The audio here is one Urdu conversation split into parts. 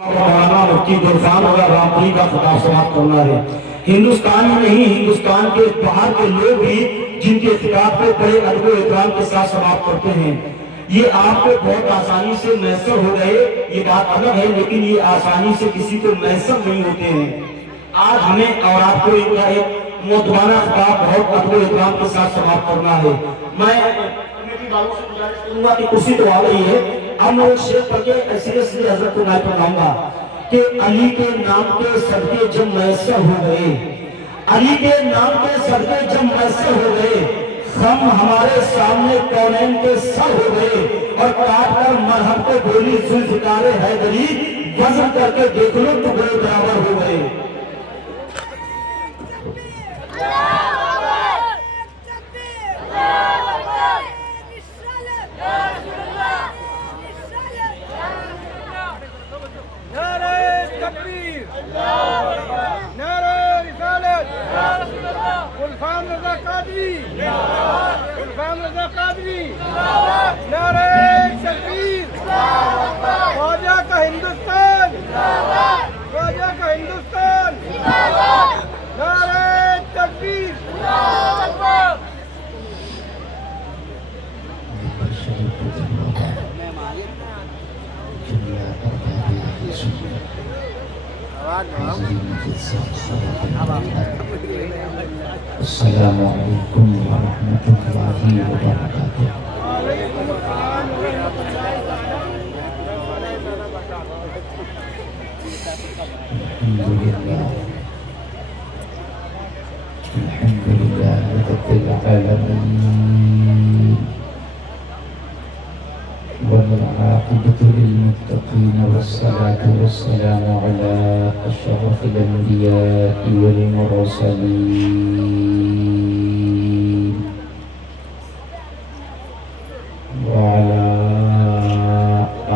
مولانا مفتی عرفان اور رامپوری کا خطاب سماعت کرنا ہے۔ ہندوستان میں نہیں، ہندوستان کے باہر کے لوگ بھی جن کے خطاب کو بڑے ادب و احترام کے ساتھ سماعت کرتے ہیں، یہ آپ کو بہت آسانی سے میسر ہو گئے، یہ بات الگ ہے، لیکن یہ آسانی سے کسی کو میسر نہیں ہوتے ہیں۔ آج ہمیں اور آپ کو ان کا ایک مؤدبانہ خطاب بہت ادب و احترام کے ساتھ سماعت کرنا ہے۔ میں کمیٹی والوں سے گزارش کروں گا کہ کرسی تو آ گئی ہے، اب میں ایک شعر پڑھ کے ایسی حضرت کو نائب پڑھاؤں گا کہ علی کے نام کے صدقے جب میسر ہو گئے، علی کے نام کے صدقے جب میسر ہو گئے، ہم ہمارے سامنے کونین کے سر ہو گئے، اور کاٹ کر مرہم کو گولی ذوالفقار حیدری، وزن کر کے دیکھ لو ٹکڑے برابر ہو گئے۔ السلام علیکم ورحمۃ اللہ وبرکاتہ۔ الحمد للہ رب العالمین والعاقبۃ للمتقین والصلاة والسلام علی اشرف الانبیاء والمرسلین وعلى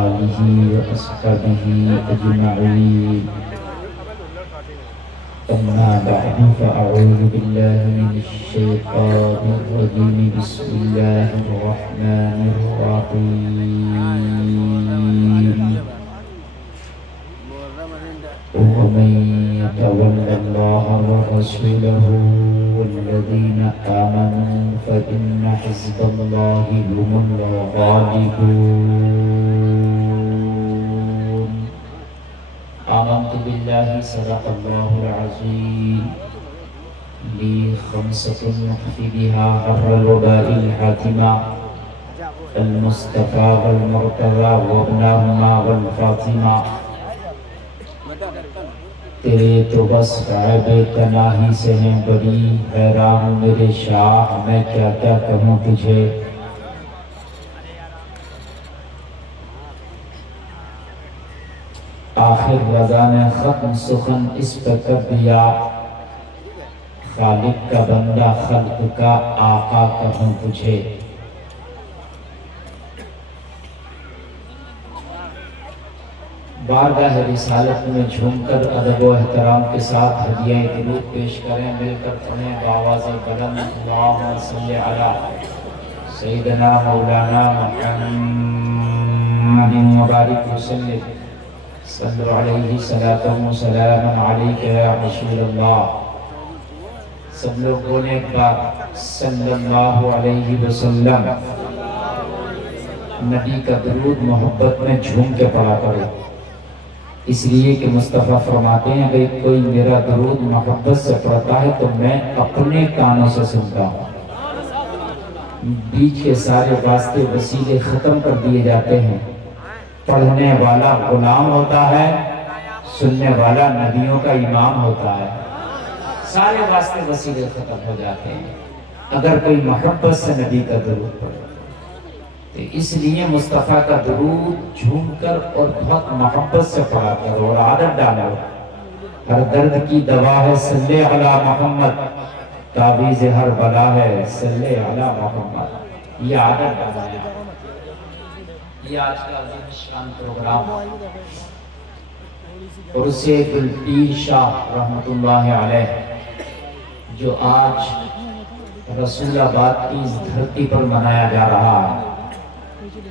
آلہ واصحابہ اجمعین، اما بعد فاعوذ باللہ من الشیطان الرجیم، بسم اللہ الرحمن الرحیم، ومن يتول الله ورسوله والذين آمنوا فإن حزب الله هم الغالبون۔ آمنت بالله صدق الله العظيم، لي خمسة نخفي بها حر الوباء الحاتمة، المصطفى والمرتضى وابنهما والفاطمة۔ تیرے تو بس عیب تناہی سے ہیں بڑی، حیران میرے شاہ میں کیا کیا کہوں تجھے۔ آخر رضا نے ختم سخن اس پہ کر دیا، خالق کا بندہ خلق کا آقا کہوں تجھے۔ بارگاہ رسالت میں جھوم کر ادب و احترام کے ساتھ ہدیہ درود پیش کریں، مل کر پڑھیں بآواز بلند، اللہم صلی علی سیدنا مولانا محمد مبارک وسلم، صلی علیہ صلاۃ و سلام علیک یا رسول اللہ۔ سب لوگ بولیں ایک بار، صلی اللہ علیہ وسلم۔ نبی کا درود محبت میں جھوم کے پڑھا کرے، اس لیے کہ مصطفیٰ فرماتے ہیں کہ کوئی میرا درود محبت سے پڑھتا ہے تو میں اپنے کانوں سے سنتا ہوں، بیچ کے سارے واسطے وسیلے ختم کر دیے جاتے ہیں۔ پڑھنے والا غلام ہوتا ہے، سننے والا نبیوں کا امام ہوتا ہے، سارے واسطے وسیلے ختم ہو جاتے ہیں اگر کوئی محبت سے نبی کا درود پڑھے۔ تو اس لیے مصطفیٰ کا درود جھوم کر اور بہت محبت سے پڑھا کرو اور عادت ڈالو۔ ہر درد کی دوا ہے صلی علی محمد، تعویذ ہر بلا ہے صلی علی محمد، یہ عادت ڈالا ہے۔ یہ آج کا عظیم شان پروگرام عرس الپیر شاہ رحمت اللہ علیہ، جو آج رسول آباد کی اس دھرتی پر منایا جا رہا ہے۔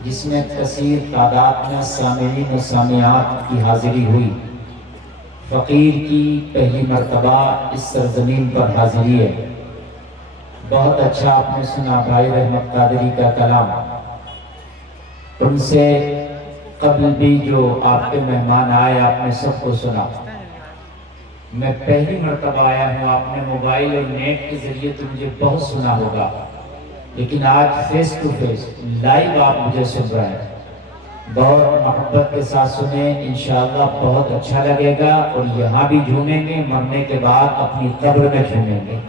جس میں کثیر تعداد میں سامعین و سامعات کی حاضری ہوئی۔ فقیر کی پہلی مرتبہ اس سرزمین پر حاضری ہے۔ بہت اچھا آپ نے سنا بھائی رحمت قادری کا کلام۔ ان سے قبل بھی جو آپ کے مہمان آئے آپ نے سب کو سنا۔ میں پہلی مرتبہ آیا ہوں، آپ نے موبائل اور نیٹ کے ذریعے تو مجھے بہت سنا ہوگا، لیکن آج فیس ٹو فیس لائیو آپ مجھے سن رہے ہیں۔ بہت محبت کے ساتھ سنیں، انشاءاللہ بہت اچھا لگے گا، اور یہاں بھی جھومیں گے، مرنے کے بعد اپنی قبر میں جھومیں گے،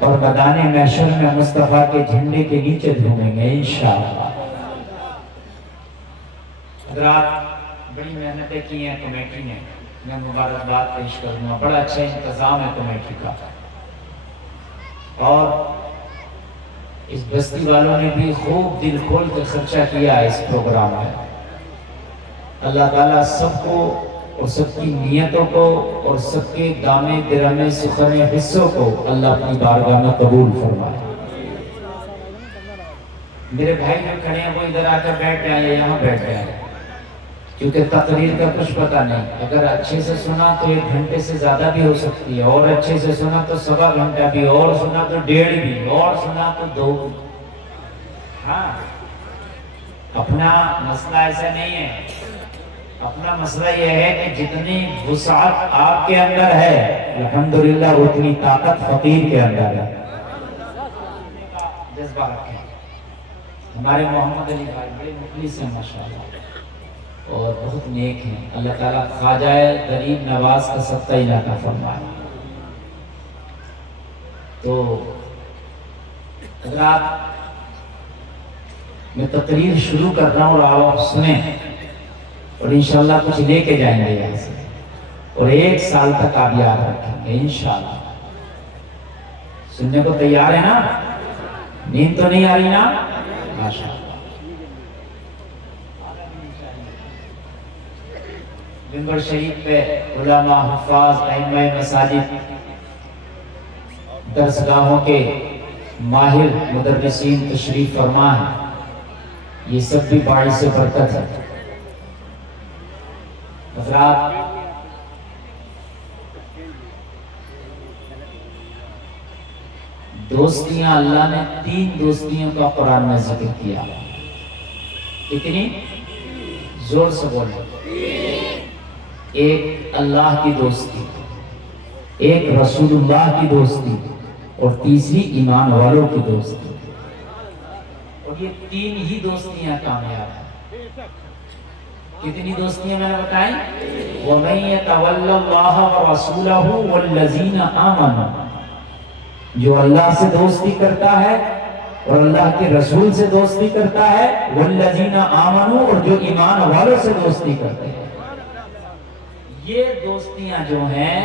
اور میدان محشر میں مصطفیٰ کے جھنڈے کے نیچے جھومیں گے انشاءاللہ۔ حضرات بڑی محنتیں کی ہیں کمیٹی نے، میں مبارکباد پیش کروں گا، بڑا اچھا انتظام ہے کمیٹی کا، اور اس بستی والوں نے بھی خوب دل کھول کے خرچہ کیا ہے اس پروگرام میں۔ اللہ تعالیٰ سب کو اور سب کی نیتوں کو اور سب کے دامے درہمے سخن حصوں کو اللہ اپنی بارگاہ میں قبول فرمائے۔ میرے بھائی جو کھڑے ہیں وہ ادھر آ کر بیٹھ جائیں یا یہاں بیٹھ جائیں، کیونکہ تقریر کا کچھ پتہ نہیں، اگر اچھے سے سنا تو 1 گھنٹے سے زیادہ بھی ہو سکتی ہے، اور اچھے سے سنا تو 1.25 گھنٹہ بھی، اور سنا تو 1.5 بھی، اور سنا تو 2 بھی۔ ہاں، اپنا مسئلہ ایسا نہیں ہے، اپنا مسئلہ یہ ہے کہ جتنی وسعت آپ کے اندر ہے الحمدللہ اتنی طاقت فقیر کے اندر ہے۔ جذبہ رکھیں۔ ہمارے محمد علی بھائی بڑے مخلص ہیں ماشاءاللہ، اور بہت نیک ہیں، اللہ تعالیٰ خواجہ غریب نواز کا صدقہ عطا فرمائے۔ تو حضرات میں تقریر شروع کر رہا ہوں اور آپ سنیں، اور انشاءاللہ کچھ لے کے جائیں گے یہاں سے، اور 1 سال تک آپ یاد رکھیں گے انشاءاللہ۔ سننے کو تیار ہے نا؟ نیند تو نہیں آ رہی نا؟ ماشاءاللہ۔ منبر شریف پہ علماء، حفاظ، ائمہ مساجد، درسگاہوں کے ماہر مدرسین تشریف فرما ہیں، یہ سب بھی باعث برکت ہے۔ حضرات دوستیاں، اللہ نے 3 دوستیوں کا قرآن میں ذکر کیا۔ کتنی؟ زور سے بولیں۔ ایک اللہ کی دوستی، ایک رسول اللہ کی دوستی، اور تیسری ایمان والوں کی دوستی، اور یہ 3 ہی دوستیاں کامیاب ہیں۔ کتنی دوستیاں میں نے بتائیں؟ وَمَن يَتَوَلَّ اللَّهَ وَرَسُولَهُ وَالَّذِينَ آمَنُوا، جو اللہ سے دوستی کرتا ہے اور اللہ کے رسول سے دوستی کرتا ہے، وَالَّذِينَ آمَنُوا، اور جو ایمان والوں سے دوستی کرتے ہیں۔ یہ دوستیاں جو ہیں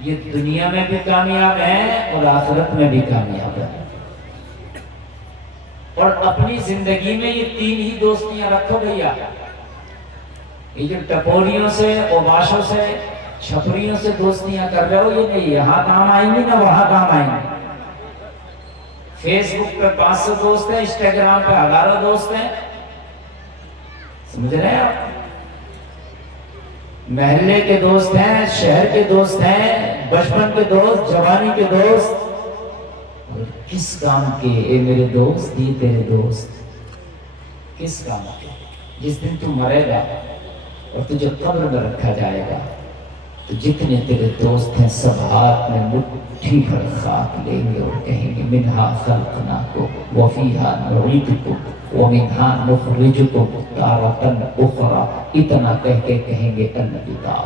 یہ دنیا میں بھی کامیاب ہیں اور آخرت میں بھی کامیاب ہیں، اور اپنی زندگی میں یہ 3 ہی دوستیاں رکھو بھیا۔ یہ جو ٹپوریوں سے، اوباشوں سے، چھپریوں سے دوستیاں کر رہے ہو، یہ نہیں یہاں کام آئیں گی نہ وہاں کام آئیں گی۔ فیس بک پہ 500 دوست ہیں، انسٹاگرام پہ 1000 دوست ہیں، سمجھ رہے ہیں آپ؟ محلے کے دوست ہیں، شہر کے دوست ہیں، بچپن کے دوست، جوانی کے دوست، اور کس کام کے اے میرے دوست، یہ تیرے دوست کس کام کے؟ جس دن تو مرے گا اور تجھے قبر میں رکھا جائے گا تو جتنے تیرے دوست ہیں سب ہاتھ میں مٹھی بھر خاک لیں گے اور کہیں گے منہا خلقناکم وفیہا نعیدکم ومنہا نخرجکم تارۃ اخری، اتنا کہہ کے کہیں گے الوداع،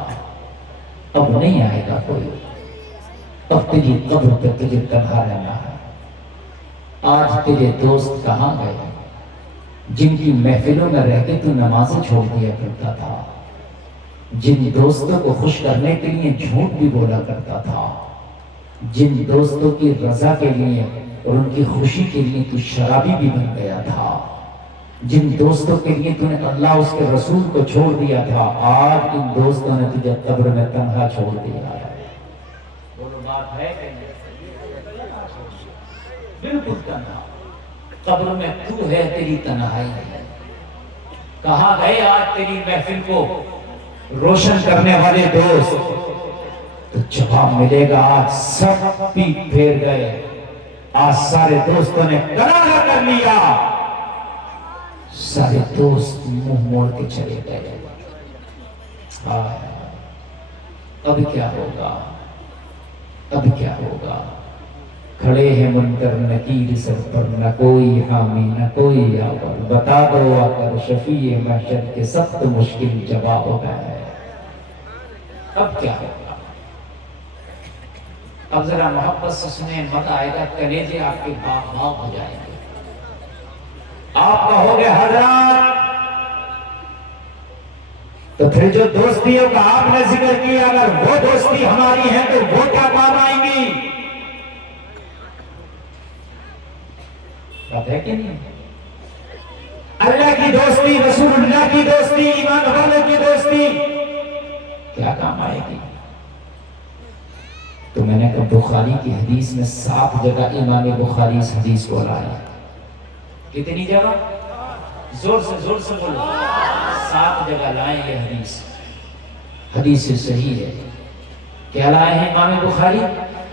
اب نہیں آئے گا کوئی، اب تیری قبر پہ تجھے تنہا رہنا ہے۔ آج تیرے دوست کہاں گئے جن کی محفلوں میں رہ کے تو نمازیں چھوڑ دیا کرتا تھا، جن دوستوں کو خوش کرنے کے لیے جھوٹ بھی بولا کرتا تھا، جن دوستوں کی رضا کے لیے اور ان کی خوشی کے لیے تو شرابی بھی بن گیا تھا، جن دوستوں کے لیے تو نے اللہ اس کے رسول کو چھوڑ دیا تھا، آج ان دوستوں نے تجھے قبر میں تنہا چھوڑ دیا ہے۔ بولو بات ہے کہ نہیں؟ بالکل تنہا۔ قبر میں تو ہے تیری تنہائی ہے، کہاں گئے آج تیری محفل کو روشن کرنے والے دوست؟ تو جواب ملے گا آج سب پیٹ پھیر گئے، آج سارے دوستوں نے کنارہ کر لیا، سارے دوست منہ موڑ کے چلے گئے۔ اب کیا ہوگا، اب کیا ہوگا؟ کھڑے ہیں منکر نکیر سر پر، نہ کوئی حامی نہ کوئی یاور، بتا دو آ کر شفیع محشر کے سخت مشکل جواب ہوگا ہے۔ اب کیا ہوگا؟ اب ذرا محبت سے سنیں، مت آئے گا کلیجے آپ کے باغ باغ ہو جائیں گے۔ آپ کہو گے حضرات تو پھر جو دوستیوں کا آپ نے ذکر کیا، اگر وہ دوستی ہماری ہے تو وہ کیا کام آئیں گی؟ بات ہے کہ نہیں؟ اللہ کی دوستی، رسول اللہ کی دوستی، ایمان والوں کی دوستی کیا کام آئے گی؟ تو میں نے کہا بخاری کی حدیث میں 7 جگہ امام بخاری اس حدیث کو لایا۔ کتنی جگہ؟ زور سے بولو۔ 7 جگہ لائے یہ حدیث، حدیث صحیح ہے۔ کیا لائے ہیں امام بخاری؟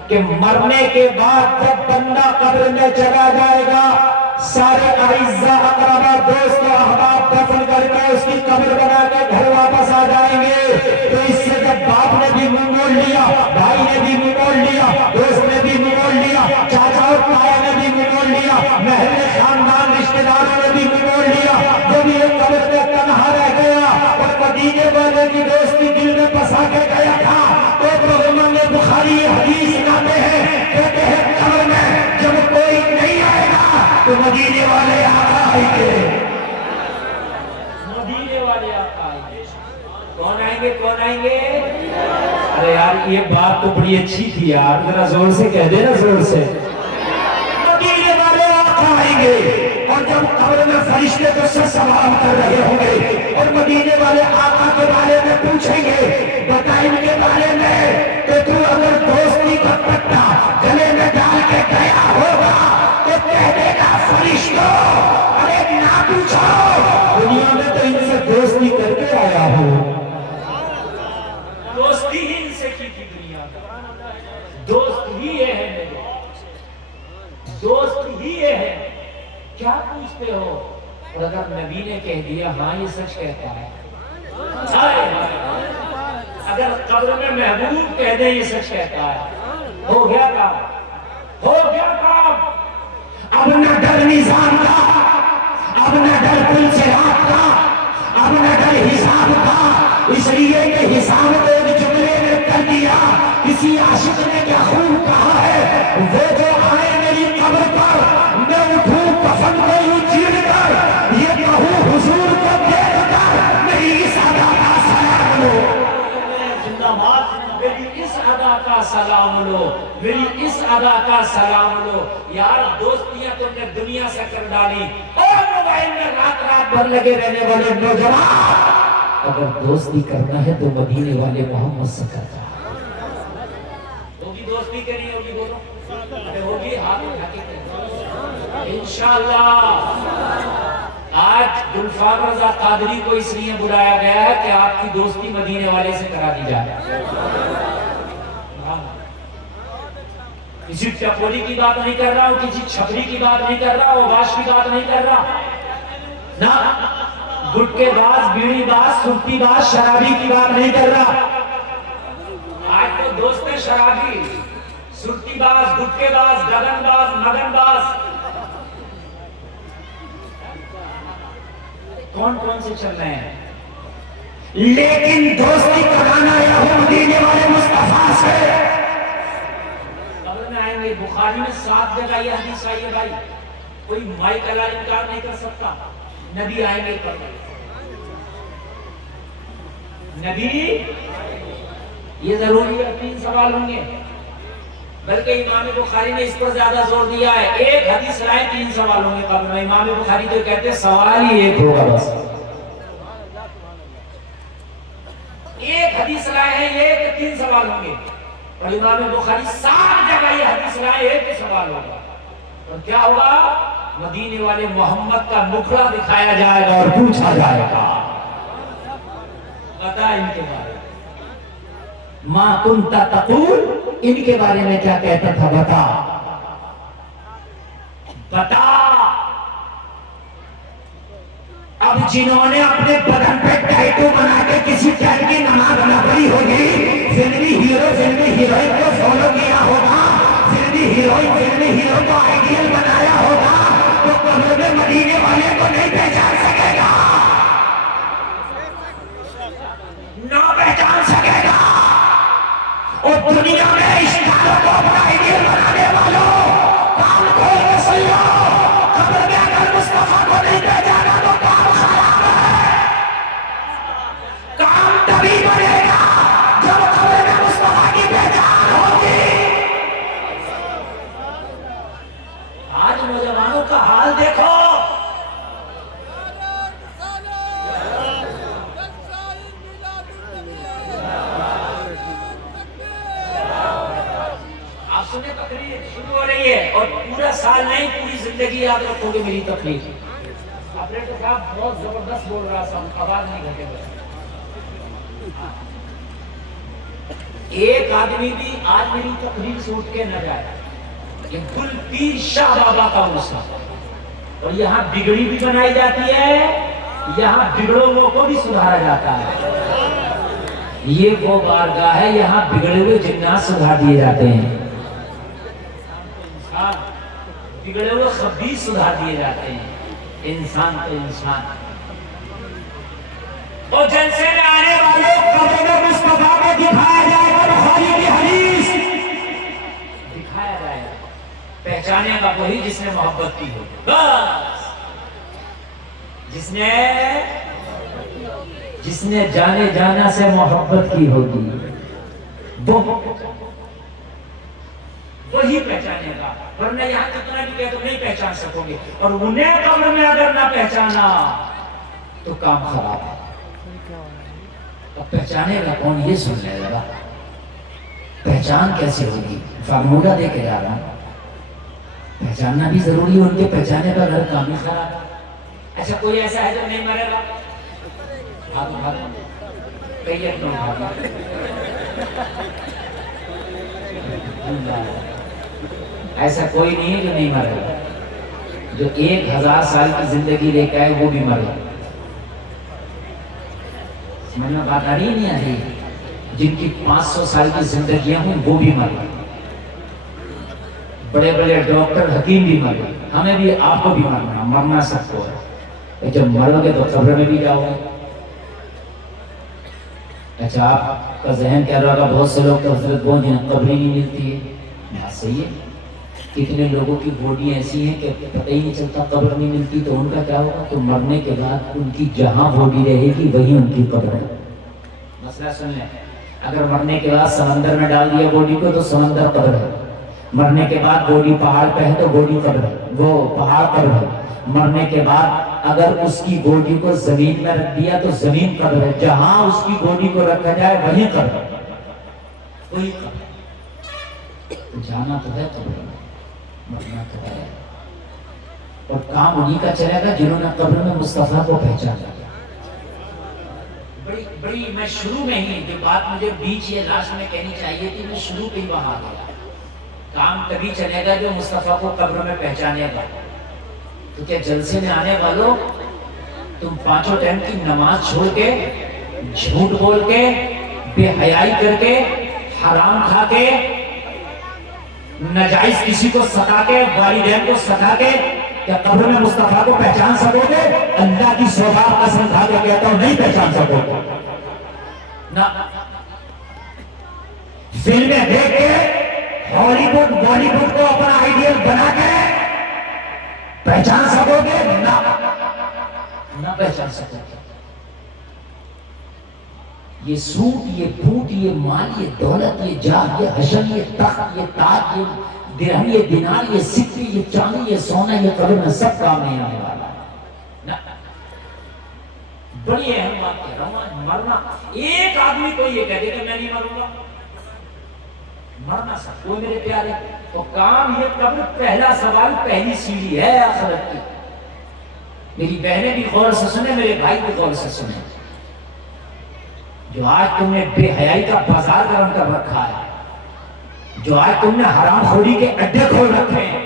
کہ مرنے کے بعد جب بندہ قبر میں چلا جائے گا، سارے اعزاء اقربا دوست و احباب دفن کر کے اس کی قبر بنا کے گھر واپس آ جائیں گے۔ تو اس سے جب باپ نے بھی منہ موڑ لیا، بھائی نے بھی منہ موڑ لیا، دوست نے بھی منہ موڑ لیا، چاچا اور تایا نے بھی منہ موڑ لیا، محلے خاندان رشتہ داروں نے بھی منہ موڑ لیا، جو بھی ایک قبر میں تنہا رہ گیا اور مدینے والے کی دوستی دل میں بسا کے گیا تھا، تو امام بخاری یہ حدیث لاتے ہیں، کہتے ہیں قبر میں جب کوئی نہیں آئے گا تو مدینے والے آقا آئیں گے، مدینے والے آقا آئیں گے۔ کون آئیں گے؟ کون آئیں گے؟ ارے یار یہ بات تو بڑی اچھی تھی یار، ذرا زور سے کہہ دے نا، زور سے۔ مدینے والے آقا آئیں گے، اور جب قبر میں فرشتے تو سے سوال کر رہے ہوں گے اور مدینے والے آقا کے بارے میں پوچھیں گے، بتا ان کے بارے میں کہ تو اگر دوستی کا پٹا گلے میں ڈال کے گیا ہوگا تو کہہ دے گا فرشتوں ارے نہ پوچھو، دنیا میں تو ان سے دوستی کر کے آیا ہوں، دوستی ہی ان سے کی تھی، دنیا دوست ہی یہ ہے، دوست ہی یہ ہے، کیا پوچھتے ہو؟ اور اگر نبی نے کہہ دیا ہاں یہ سچ کہتا ہے، اگر قبر میں محبوب کہہ دے یہ سچ کہتا ہے، ہو گیا کام، ہو گیا کام۔ اب نہ ڈر نظام کا، اب نہ ڈر پل صراط کا، اب نہ ڈر حساب کا، اس لیے کہ حساب کو ایک جملے میں کر دیا۔ کسی عاشق نے کیا خوب کہا ہے، وہ جو آئے میری قبر پر میں اٹھوں کفن کو یوں چیر کر، یہ کہوں حضور کو دیکھ کر میری اس ادا کا سلام لو، میری اس ادا کا سلام لو، میری اس ادا کا سلام لو۔ یار دوستیاں تم نے دنیا سے کر ڈالی، اور موبائل میں رات رات بھر لگے رہنے والے نوجوان، اگر دوستی کرنا ہے تو مدینے والے محمد سے کرنا ہوگی، دوستی کرنی ہوگی، بولو ہوگی، ہاتھ اٹھا کے انشاءاللہ۔ آج گلفام رضا قادری کو اس لیے بلایا گیا ہے کہ آپ کی دوستی مدینے والے سے کرا دی جائے۔ کسی ٹپوری کی بات نہیں کر رہا ہوں، کسی چھپری کی بات نہیں کر رہا ہوں، باش کی بات نہیں کر رہا نا، گٹکے باز، بیڑی باز، سرتی باز، شرابی کی بات نہیں کر رہا۔ آج تو دوست شرابی، سرتی باز، گٹکے باز، گگن باز، مگن باز، کون کون سے چل رہے ہیں، لیکن دوستی کرانا یا مدینے والے مصطفیٰ سے۔ قبر میں آئیں گے، بخاری میں 7 جگہ یہ حدیث آئی ہے بھائی، کوئی مائک علا انکار نہیں کر سکتا، نبی آئیں گے قبر میں، نبی، یہ ضروری ہے۔ 3 سوال ہوں گے، بلکہ امام بخاری نے اس پر زیادہ زور دیا ہے، ایک حدیث لائے 3 سوال ہوں گے قبر میں۔ امام بخاری تو کہتے ہیں سوال ہی ایک ہوگا بس، ایک حدیث لائے ہیں یہ کہ 3 سوال ہوں گے، اور امام بخاری 7 جگہ یہ حدیث لائے ایک ہی سوال ہوگا، اور کیا ہوگا؟ مدینے والے محمد کا نخلا دکھایا جائے گا اور پوچھا جائے گا بتا ان کے بارے میں، ما کنت تقول، ان کے بارے میں کیا کہتا تھا، بتا بتا۔ اب جنہوں نے اپنے بدن پہ ٹیٹو بنا کے کسی ٹائپ کی نماز نہ پڑھی ہوگی، فلمی ہیرو فلمی ہیروئن کو فالو کیا ہوگا، فلمی ہیروئن فلمی ہیرو کو آئیڈیل بنایا ہوگا، تو قبر میں مدینے والے کو نہیں پہچان سکے گا، نہ پہچان سکے گا۔ اور دنیا میں اسٹاروں کو اپنا آئیڈیل بنانے والوں کام کھول کے سن لو، قبر میں اگر مصطفیٰ کو نہیں پہچانا تو کام خراب ہے۔ کام تبھی بنے گا جب قبر میں مصطفیٰ کی پہچان ہوگی۔ آج نوجوانوں کا حال دیکھو، آپ سنیں تقریر شروع ہو رہی ہے اور پورا سال نہیں پوری زندگی یاد رکھو گے میری تقریر۔ آپریٹر صاحب بہت زبردست بول رہا تھا، آواز نہیں گھٹے گا۔ ایک آدمی بھی آج میری تقریر سے اٹھ کے نہ جائے، یہ گل پیر شاہ بابا کا عرصہ، اور یہاں بگڑی بھی بنائی جاتی ہے، یہاں بگڑوں کو بھی سدھارا جاتا ہے۔ یہ وہ بارگاہ ہے، یہاں بگڑے ہوئے جنات سدھار دیے جاتے ہیں، بگڑے ہوئے خبیث سدھار دیے جاتے ہیں، انسان تو انسان۔ اور جلسے میں آنے والوں قبر میں مصطفیٰ کو دکھایا جائے گا، بخاری کی حدیث دکھایا جائے گا، پہچانے گا وہی جس نے محبت کی ہو، بس جس نے جانے جانا سے محبت کی ہوگی وہی پہچانے گا، ورنہ یہاں کتنا بھی کہہ تو نہیں پہچان سکو گے، اور انہیں قبر میں اگر نہ پہچانا تو کام خراب ہے۔ اب پہچانے گا کون، یہ سن لے گا، پہچان کیسے ہوگی، فارمولہ دے کے جا رہا ہوں، پہچاننا بھی ضروری ہے، ان کے پہچانے کا گھر کام ہی خراب ہے۔ اچھا کوئی ایسا ہے جو نہیں مرے گا، ایسا کوئی نہیں ہے جو نہیں مرے گا، جو 1000 سال کی زندگی لے کے آئے وہ بھی مرے گا۔ سمجھ میں بات آ رہی نہیں آ رہی؟ جن کی 500 سال کی زندگیاں ہوں وہ بھی مرے، بڑے بڑے ڈاکٹر حکیم بھی مرے، ہمیں بھی آپ کو بھی مرنا سب کو ہے، جب مرو گے تو قبر میں بھی جاؤ گے۔ اچھا آپ کا ذہن کہہ رہا ہوگا بہت سے لوگ تو حضرت وہ جنہیں قبر ہی نہیں ملتی ہے، بات صحیح ہے، کتنے لوگوں کی باڈی ایسی ہیں کہ پتہ ہی نہیں چلتا قبر نہیں ملتی، تو ان کا کیا ہوگا، تو مرنے کے بعد ان کی جہاں باڈی رہے گی وہی ان کی قبر ہے۔ مسئلہ سن لیں، اگر مرنے کے بعد سمندر میں ڈال دیا باڈی کو تو سمندر قبر ہے، مرنے کے بعد باڈی پہاڑ پہ ہے تو باڈی قبر ہے، وہ پہاڑ قبر ہے، مرنے کے بعد اگر اس کی باڈی کو زمین میں رکھ دیا تو زمین قبر ہے، جہاں اس کی باڈی کو رکھا جائے وہیں قبر ہے، وہی قبر ہے۔ جانا تو ہے قبر میں، مرنا تو ہے، اور کام انہی کا چلے گا جنہوں نے قبر میں مصطفیٰ کو پہچانا۔ بڑی میں شروع میں ہی جو بات مجھے بیچ یا لاسٹ میں کہنی چاہیے تھی، میں شروع پہ ہی وہاں آ گیا، کام تبھی چلے گا جو مصطفیٰ کو قبر میں پہچانے گا۔ تو کیا جلسے میں آنے والوں تم 5 ٹائم کی نماز چھوڑ کے، جھوٹ بول کے، بے حیائی کر کے، حرام کھا کے، ناجائز کسی کو ستا کے، والدین کو ستا کے، کیا قبر میں مصطفیٰ کو پہچان سکو گے؟ اللہ کی سوگات قسم کھا کے کہتا ہوں نہیں پہچان سکو گے نہ۔ فلمیں دیکھ کے، ہالی ووڈ بالی ووڈ کو اپنا آئیڈیل بنا کے پہچان سکو گے؟ نہ پہچان سکو گے۔ یہ سوٹ، یہ بوٹ، یہ مال، یہ دولت، یہ جاہ، یہ حشر، یہ تخت، یہ تاج، یہ درہم، یہ دینار، یہ سکے، یہ چاندی، یہ سونا، یہ قبر میں سب کام نہیں آنے والا ہے۔ بڑی اہم بات کہہ رہا ہوں، مرنا، ایک آدمی کو یہ کہہ دے کہ میں نہیں مروں گا، مر نہ سکو میرے پیارے. تو کام یہ قبر پہلا سوال پہلی سیڑھی ہے آخرت کی. میری بہنیں بھی غور سے سنیں, میرے بھائی بھی غور سے سنیں. جو آج تم نے بے حیائی کا بازار گرم کر رکھا ہے, جو آج تم نے حرام خوری کے اڈے کھول رکھے ہیں,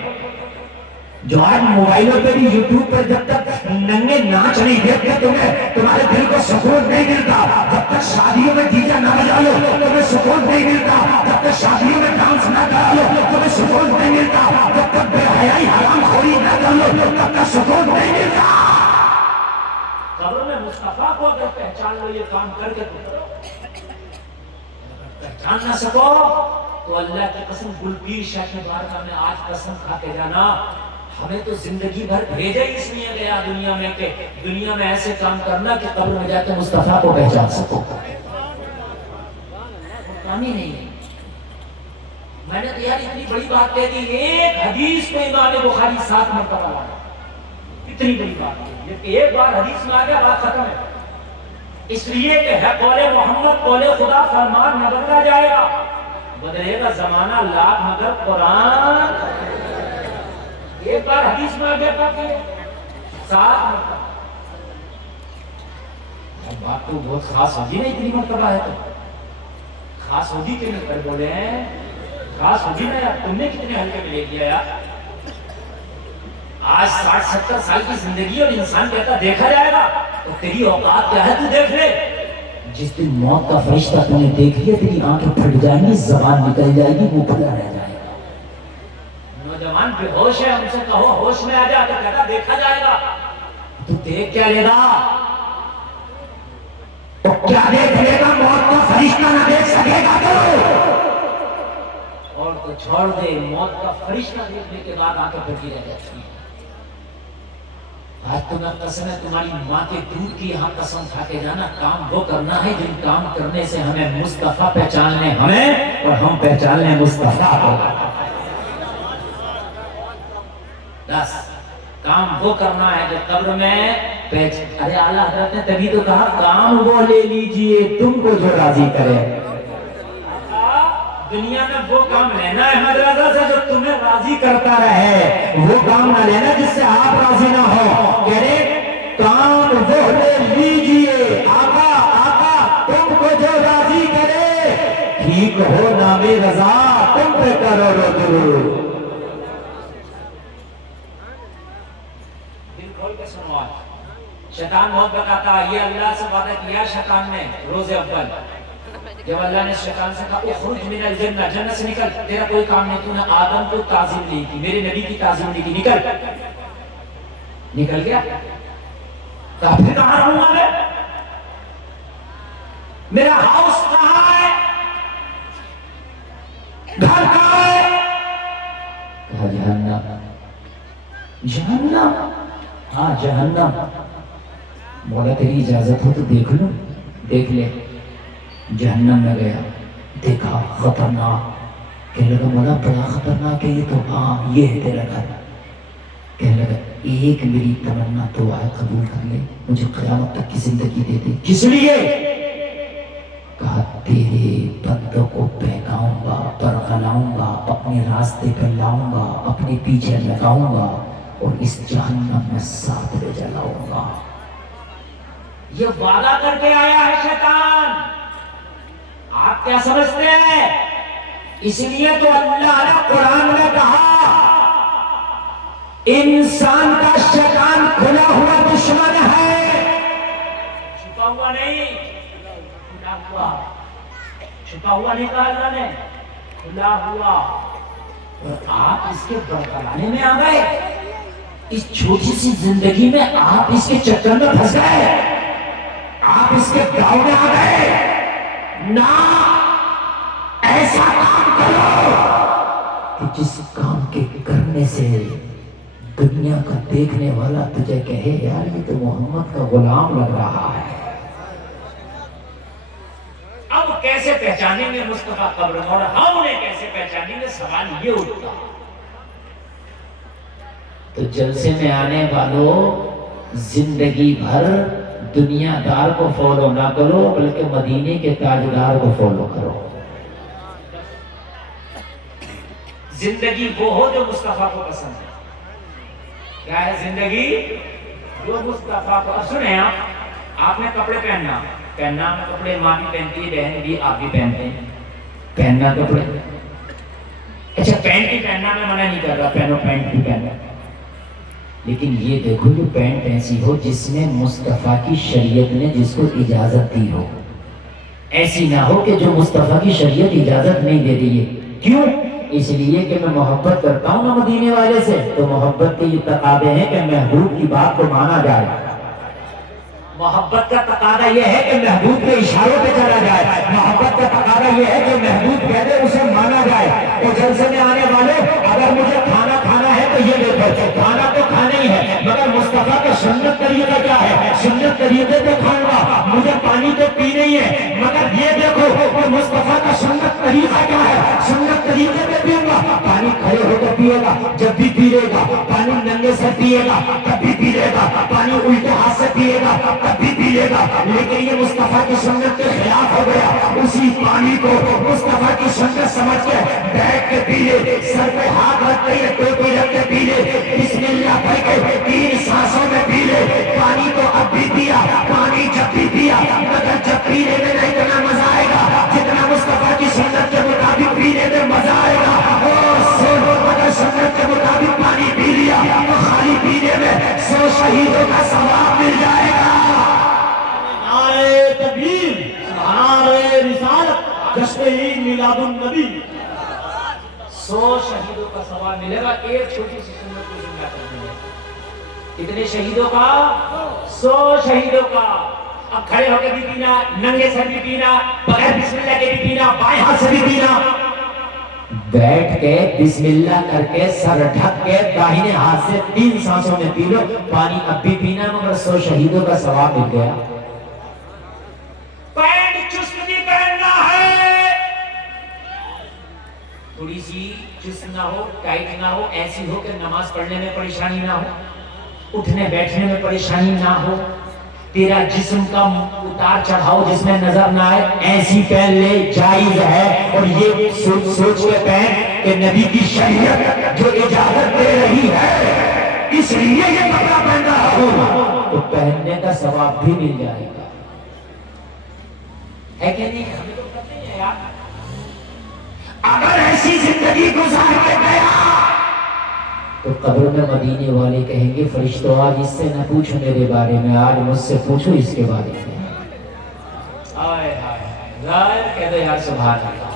جو آج موبائلوں پہ بھی یوٹیوب پر جب تک ننگے ناچ نہیں دیکھتے تمہیں تمہارے دل کو سکون نہیں ملتا, جب تک شادیوں میں ڈی جے نہ بجا لو تمہیں سکون نہیں ملتا, جب تک شادیوں میں ڈانس نہ کرا لو تمہیں سکون نہیں ملتا, جب تک بے حیائی حرام خوری نہ کر لو تب تک سکون نہیں ملتا. قبر میں مصطفیٰ کو اگر پہچان لو یہ کام کر کے تو کرو, پہچان نہ سکو تو اللہ کی قسم گلپیر شاہ کے بارگاہ میں آج قسم کھا کے جانا, ہمیں تو زندگی بھر بھیجا ہی اس لیے گیا دنیا میں کہ دنیا میں ایسے کام کرنا کہ قبر میں جا کے مصطفیٰ کو پہچان سکو. کام ہی نہیں. میں نے تو یار اتنی بڑی بات کہہ دی, ایک حدیث میں امام بخاری 7 مرتبہ لایا, اتنی بڑی بات ہے کہ ایک بار حدیث میں آ گیا بات ختم ہے. اس لیے کہ ہے قول محمد قول خدا, فرمان نہ بدلا جائے گا, بدلے گا زمانہ لاکھ مگر قرآن. ایک بار حدیث میں آ گیا تھا کہ 7 مرتبہ. بات تو بہت خاص ہوگی نا, اتنی مرتبہ ہے تو خاص ہوگی کہ نہیں کر بولے ہیں, خاص ہوگی نا یار. تم نے کتنے ہلکے میں لے دیا یار. آج 60-70 سال کی زندگی اور انسان کہتا دیکھا جائے گا, تو تیری اوقات کیا ہے, تو دیکھ لے. جس دن موت کا فرشتہ تم نے دیکھ لیا تیری آنکھیں پھٹ جائیں گی, زبان نکل جائے گی, منہ کھلا رہ جائے گا. نوجوان بے ہوش ہے, ان سے کہو ہوش میں آ جا, تو کہتا دیکھا جائے گا. تو دیکھ کیا لے گا, تو کیا دیکھ لے گا, موت کا فرشتہ نہ دیکھ سکے گا تو اور تو چھوڑ دے, موت کا فرشتہ دیکھنے کے بعد آنکھیں پھٹی رہ جاتی ہیں. آج تمہیں قسم ہے تمہاری ماں کے دودھ کی, یہاں قسم کھا کے جانا, کام وہ کرنا ہے جن کام کرنے سے ہمیں مصطفیٰ پہچاننے ہمیں اور ہم پہچاننے مصطفیٰ کو. بس کام وہ کرنا ہے جو قبر میں ارے اعلیٰ حضرت نے تبھی تو کہا کام وہ لے لیجئے تم کو جو راضی کرے. دنیا میں وہ کام لینا ہے مدرسہ سے جو تمہیں راضی کرتا رہے, وہ کام نہ لینا جس سے آپ راضی نہ ہو. کہہ رہے کام وہ لے لیجئے آقا آقا تم کو جو راضی کرے, ٹھیک ہو نام رضا تم پہ کرو درود. دل کھول کے سنو. آج شیطان بہت بتاتا, یہ اللہ سے وعدہ کیا شیطان نے روز اول, جب اللہ نے شیطان سے کہا اخرج من الجنہ, جنت سے نکل, تیرا کوئی کام نہیں, تو نے آدم کو تعظیم نہیں کی, میرے نبی کی تعظیم نہیں کی, نکل گیا. کہا پھر کہاں رہوں گا میں, میرا ہاؤس کہاں ہے, گھر کہاں ہے, کہا جہنم. جہنم, ہاں جہنم. بولا تیری اجازت ہو تو دیکھ لوں. دیکھ لے. جہنم میں گیا, دیکھا خطرناک, کہنے لگا مولا بڑا خطرناک ہے یہ تو, ہاں یہ ہے تیرا گھر. کہنے لگا ایک میری تمنا تو ہے, قبول کر لے, مجھے قیامت تک کی زندگی دے دے. کس لیے؟ کہا تیرے بندوں کو بہکاؤں گا, برگلاؤں گا, اپنے راستے پہ لاؤں گا, اپنے پیچھے لگاؤں گا, اور اس جہنم میں ساتھ لے جلاؤں گا. یہ وعدہ کر کے آیا ہے شیطان. آپ کیا سمجھتے ہیں؟ اس لیے تو اللہ نے قرآن میں کہا انسان کا شیطان کھلا ہوا دشمن ہے, چھپا ہوا نہیں, کھلا ہوا. چھپا ہوا نہیں کہا اللہ نے, کھلا ہوا. اور آپ اس کے برقرانے میں آ گئے, اس چھوٹی سی زندگی میں آپ اس کے چکر میں پھنس گئے, آپ اس کے گاؤں میں آ گئے. نہ ایسا کام کرو کہ جس کام کے کرنے سے دنیا کا دیکھنے والا تجھے کہے یار یہ تو محمد کا غلام لگ رہا ہے. اب کیسے پہچانیں گے مصطفیٰ قبر میں, اور ہم انہیں کیسے پہچانیں گے, سوال یہ اٹھتا. تو جلسے میں آنے والوں زندگی بھر دنیا دار کو فالو نہ کرو, بلکہ مدینے کے تاجدار کو فالو کرو. زندگی وہ ہو جو مصطفیٰ کو پسند ہے. کیا ہے زندگی؟ جو مصطفیٰ کو. اب سنیں آپ نے کپڑے پہننا میں کپڑے ماں بھی پہنتی ہے، بہن بھی، آپ بھی پہنتے ہیں. پہننا کپڑے، اچھا پینٹ بھی پہننا میں منع نہیں کر رہا، پہنو پینٹ بھی پہننا، لیکن یہ دیکھو جو پینٹ ایسی ہو جس میں مصطفیٰ کی شریعت نے جس کو اجازت دی ہو. ایسی نہ ہو کہ جو مصطفیٰ کی شریعت اجازت نہیں دے رہی ہے. کیوں؟ اس لیے کہ میں محبت کرتا ہوں نا مدینے والے سے، تو محبت کے یہ تقاضے ہیں کہ محبوب کی بات کو مانا جائے. محبت کا تقاضا یہ ہے کہ محبوب کے اشاروں پہ چلا جائے. محبت کا تقاضا یہ ہے کہ محبوب کہہ دے اسے مانا جائے. اور جلسے میں آنے والے اگر مجھے کھانا کھانا ہے تو یہ دیکھو کھانا تو کھانا ہی ہے، مگر مصطفیٰ کا سنت طریقہ کیا ہے؟ سنت طریقے پہ کھاؤں گا. مجھے پانی تو پینا ہی ہے، مگر یہ دیکھو کہ مصطفیٰ کا سنت طریقہ کیا ہے؟ سنت طریقے پہ پیوں گا. پانی کھڑے ہو کر پیے گا جب بھی پی لے گا، پانی ننگے سے پیے گا تب بھی پی لے گا، پانی الٹے ہاتھ سے پیے گا تب بھی پی لے گا. لیکن یہ مصطفیٰ کی سنت کے خلاف ہو گیا. اسی پانی کو مصطفیٰ کی سنت سمجھ کے بیٹھ کے پی لے، سر پہ ہاتھ رکھ کے ٹوپی رکھ کے پی لے، بسم اللہ پڑھ کے 3 سانسوں میں پی لے. پانی تو اب بھی پیا، پانی جب بھی پیا، مگر جب پینے میں نہیں اتنا مزہ آئے گا جتنا مصطفیٰ کی سنت کے مطابق پینے میں مزہ آئے گا. اگر سنت کے مطابق پانی پی لیا تو خالی پینے میں 100 شہیدوں کا ثواب مل جائے گا. نعرہ تکبیر، نعرہ رسالت، جشن عید میلاد النبی. 100 شہیدوں کا ثواب ملے گا ایک چھوٹی سی سنت کو زندہ کرنے میں. کتنے شہیدوں کا؟ 100 شہیدوں کا. اب کھڑے ہو کے بھی پینا، ننگے سر بھی پینا، بغیر بسم اللہ کے بھی پینا، بائیں ہاتھ سے بھی پینا. بیٹھ کے بسم اللہ کر کے سر ڈھک کے داہنے ہاتھ سے 3 سانسوں میں پی لو. پانی اب بھی پینا مگر 100 شہیدوں کا ثواب مل گیا. پینٹ چست نہیں پہننا ہے، تھوڑی سی چست نہ ہو، ٹائٹ نہ ہو، ایسی ہو کہ نماز پڑھنے میں پریشانی نہ ہو، اٹھنے بیٹھنے میں پریشانی نہ ہو، تیرا جسم کا اتار چڑھاؤ جس میں نظر نہ آئے. ایسی پہن لے، جائز ہے. اور یہ سوچ کے پہن کہ نبی کی شریعت جو اجازت دے رہی ہے اس لیے یہ کپڑا پہن رہا ہوں، تو پہننے کا ثواب بھی مل جائے گا. ہے کہ نہیں؟ ہمیں تو کرتے ہیں یار. اگر ایسی زندگی گزار کے گیا تو قبر میں مدینے والے کہیں گے فرشتوں آج اس سے نہ پوچھو میرے بارے میں، آج مجھ سے پوچھو اس کے بارے میں. آئے ہائے ہائے، کہہ دو یار سبحان اللہ.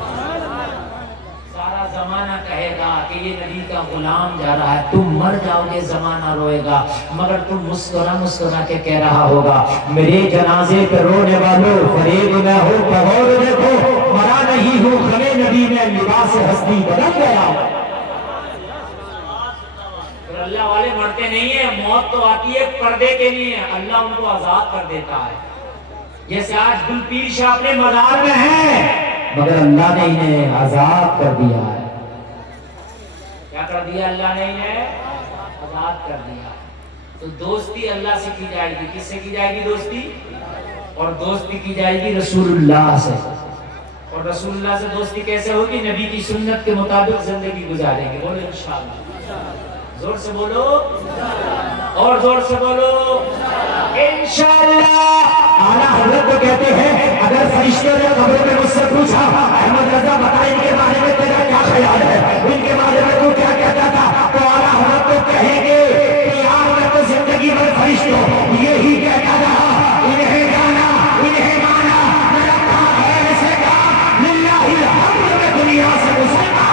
سارا زمانہ کہے گا کہ یہ نبی کا غلام جا رہا ہے، تم مر جاؤ گے زمانہ روئے گا، مگر تم مسکرا کے کہہ رہا ہوگا میرے جنازے پہ رونے والوں فریب میں ہو بغور دیکھو، مرا نہیں ہوں خلے نبی میں لباس ہستی بدل گیا. اللہ والے مرتے نہیں ہیں، موت تو آتی ہے پردے کے لیے، اللہ ان کو آزاد کر دیتا ہے. جیسے آج گل پیر شاہ اپنے مزار میں ہیں مگر اللہ نے انہیں آزاد کر دیا ہے. کیا کر دیا اللہ نے؟ انہیں آزاد کر دیا. تو دوستی اللہ سے کی جائے گی. کس سے کی جائے گی دوستی؟ اور دوستی کی جائے گی رسول اللہ سے. اور رسول اللہ سے دوستی کیسے ہوگی؟ نبی کی سنت کے مطابق زندگی گزاریں گے. بولو انشاءاللہ. زور سے بولو اور زور سے بولو انشاءاللہ. اعلیٰ حضرت کو کہتے ہیں اگر فرشتے نے قبر میں مجھ سے پوچھا احمد رضا بتا ان کے بارے میں تیرا کیا خیال ہے، ان کے بارے میں تو کیا کہتا تھا، تو اعلیٰ حضرت کو کہیں گے کہ یار میں تو زندگی بھر فرشتوں یہی کہتا رہا، انہیں جانا انہیں مانا، میرا کام ہے ایسے کا للہ الحمد میں دنیا سے مسلمان.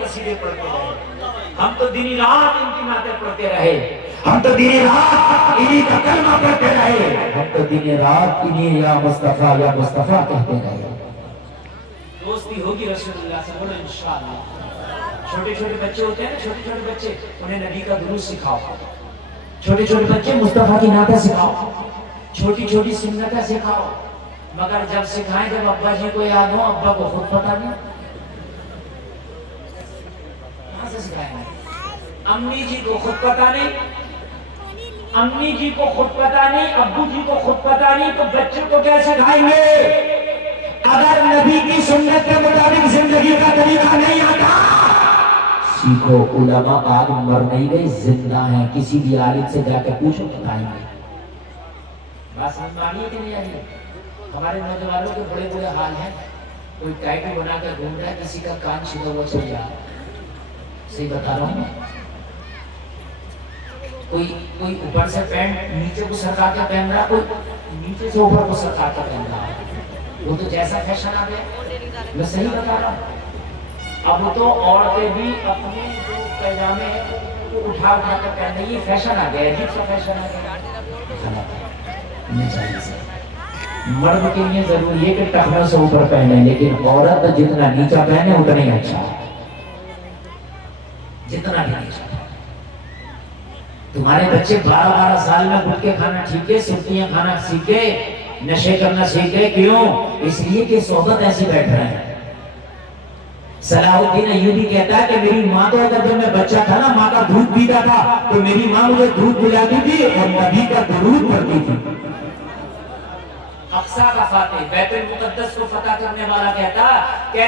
قصیدے پڑھتے رہے، ہم تو دن رات ان کی نعتیں پڑھتے رہے، ہم تو دن رات انہی کا کلمہ پڑھتے رہے، ہم تو دن رات انہی یا مصطفیٰ کہتے رہے. دوستی ہوگی رسول اللہ سے. بولو انشاءاللہ. چھوٹے چھوٹے بچے ہوتے ہیں نا، چھوٹے چھوٹے بچے، انہیں نبی کا درود سکھاؤ. چھوٹے چھوٹے بچے مصطفیٰ کی نعتیں سکھاؤ، چھوٹی چھوٹی سنتیں سکھاؤ. مگر جب سکھائیں جب ابا جی کو یاد ہو، ابا کو خود پتہ نہیں. امی جی کو خود پتہ نہیں، امی جی کو خود پتہ نہیں، ابو جی کو خود پتہ نہیں، تو بچے کو کیا سکھائیں گے؟ اگر نبی کی سنت کے مطابق زندگی کا طریقہ نہیں آتا، سیکھو، علماء آج مر نہیں گئے، زندہ ہیں، کسی بھی عالم سے جا کے پوچھو بتائیں گے۔ بات سمجھ میں آئی ہے کہ نہیں آئی؟ ہمارے نوجوانوں کے بڑے بڑے حال ہیں، کوئی ٹائٹل بنا کر گھوم رہا ہے، کسی کا کان چھپا ہوا چل رہا ہے، صحیح بتا رہا ہوں۔ کوئی اوپر سے پینٹ نیچے کو سرکا کے پہن رہا، کوئی نیچے سے اوپر کو سرکا کے پہن رہا ہے، وہ تو جیسا فیشن آ گیا، میں صحیح بتا رہا ہوں۔ اب تو عورتیں بھی اپنے جو پیجامے ہیں وہ اٹھا اٹھا کر پہن رہی، یہ فیشن آ گیا، عجیب سا فیشن آ گیا۔ نجائز ہے۔ مرد کے لیے ضروری ہے کہ ٹخنوں سے اوپر پہنے، لیکن عورت جتنا نیچا پہنے اتنا ہی اچھا ہے، جتنا بھی نیچا۔ تمہارے بچے 12 سال میں گٹکے کھانا سیکھ گئے، سبزیاں کھانا سیکھ گئے، نشے کرنا سیکھ گئے، کیوں؟ اس لیے کہ صحبت ایسی بیٹھ رہے ہیں۔ صلاح الدین ایوبی کہتا ہے کہ میری ماں تو اگر جب میں بچہ تھا نا، ماں کا دودھ پیتا تھا تو میری ماں مجھے دودھ پلاتی تھی اور نبی کا درود پڑھتی تھی۔ اقصیٰ کا فاتح، بیت المقدس کو فتح کرنے والا کہتا کہ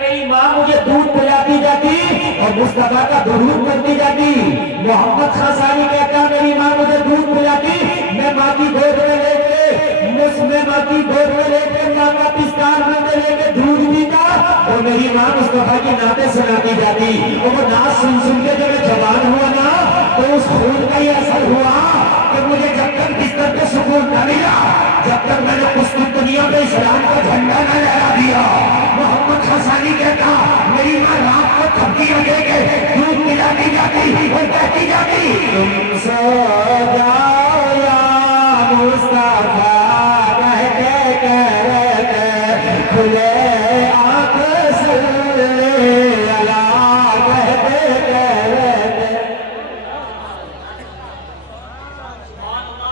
میری ماں مجھے دودھ پلاتی جاتی اور مصطفیٰ کا درود پڑھتی جاتی۔ محمد خان کہتا میری ماں مجھے دودھ پلاتی، میں ماں کی گود میں لے کے ماں کی گود میں لے کے ماں کا پستان میں لے کے دودھ پیتا اور میری ماں مصطفیٰ کی نعتیں سناتی جاتی، اور وہ نعت سن سن کے جب میں جوان ہوا نا تو اس خون کا یہ اثر ہوا کہ مجھے جب تک بستر پہ سکون نہ ملا، جب تک میں نے قسطنطنیہ میں اسلام کا جھنڈا نہ لہرا دیا۔ محمد خان کہتا میری ماں رات کو تھپکیاں دے کے دودھ پلاتی جاتی اور کہتی جاتی، تم سو جاؤ یا مصطفیٰ کہتے کہتے کھلے آنکھ صلی اللہ کہتے کہتے۔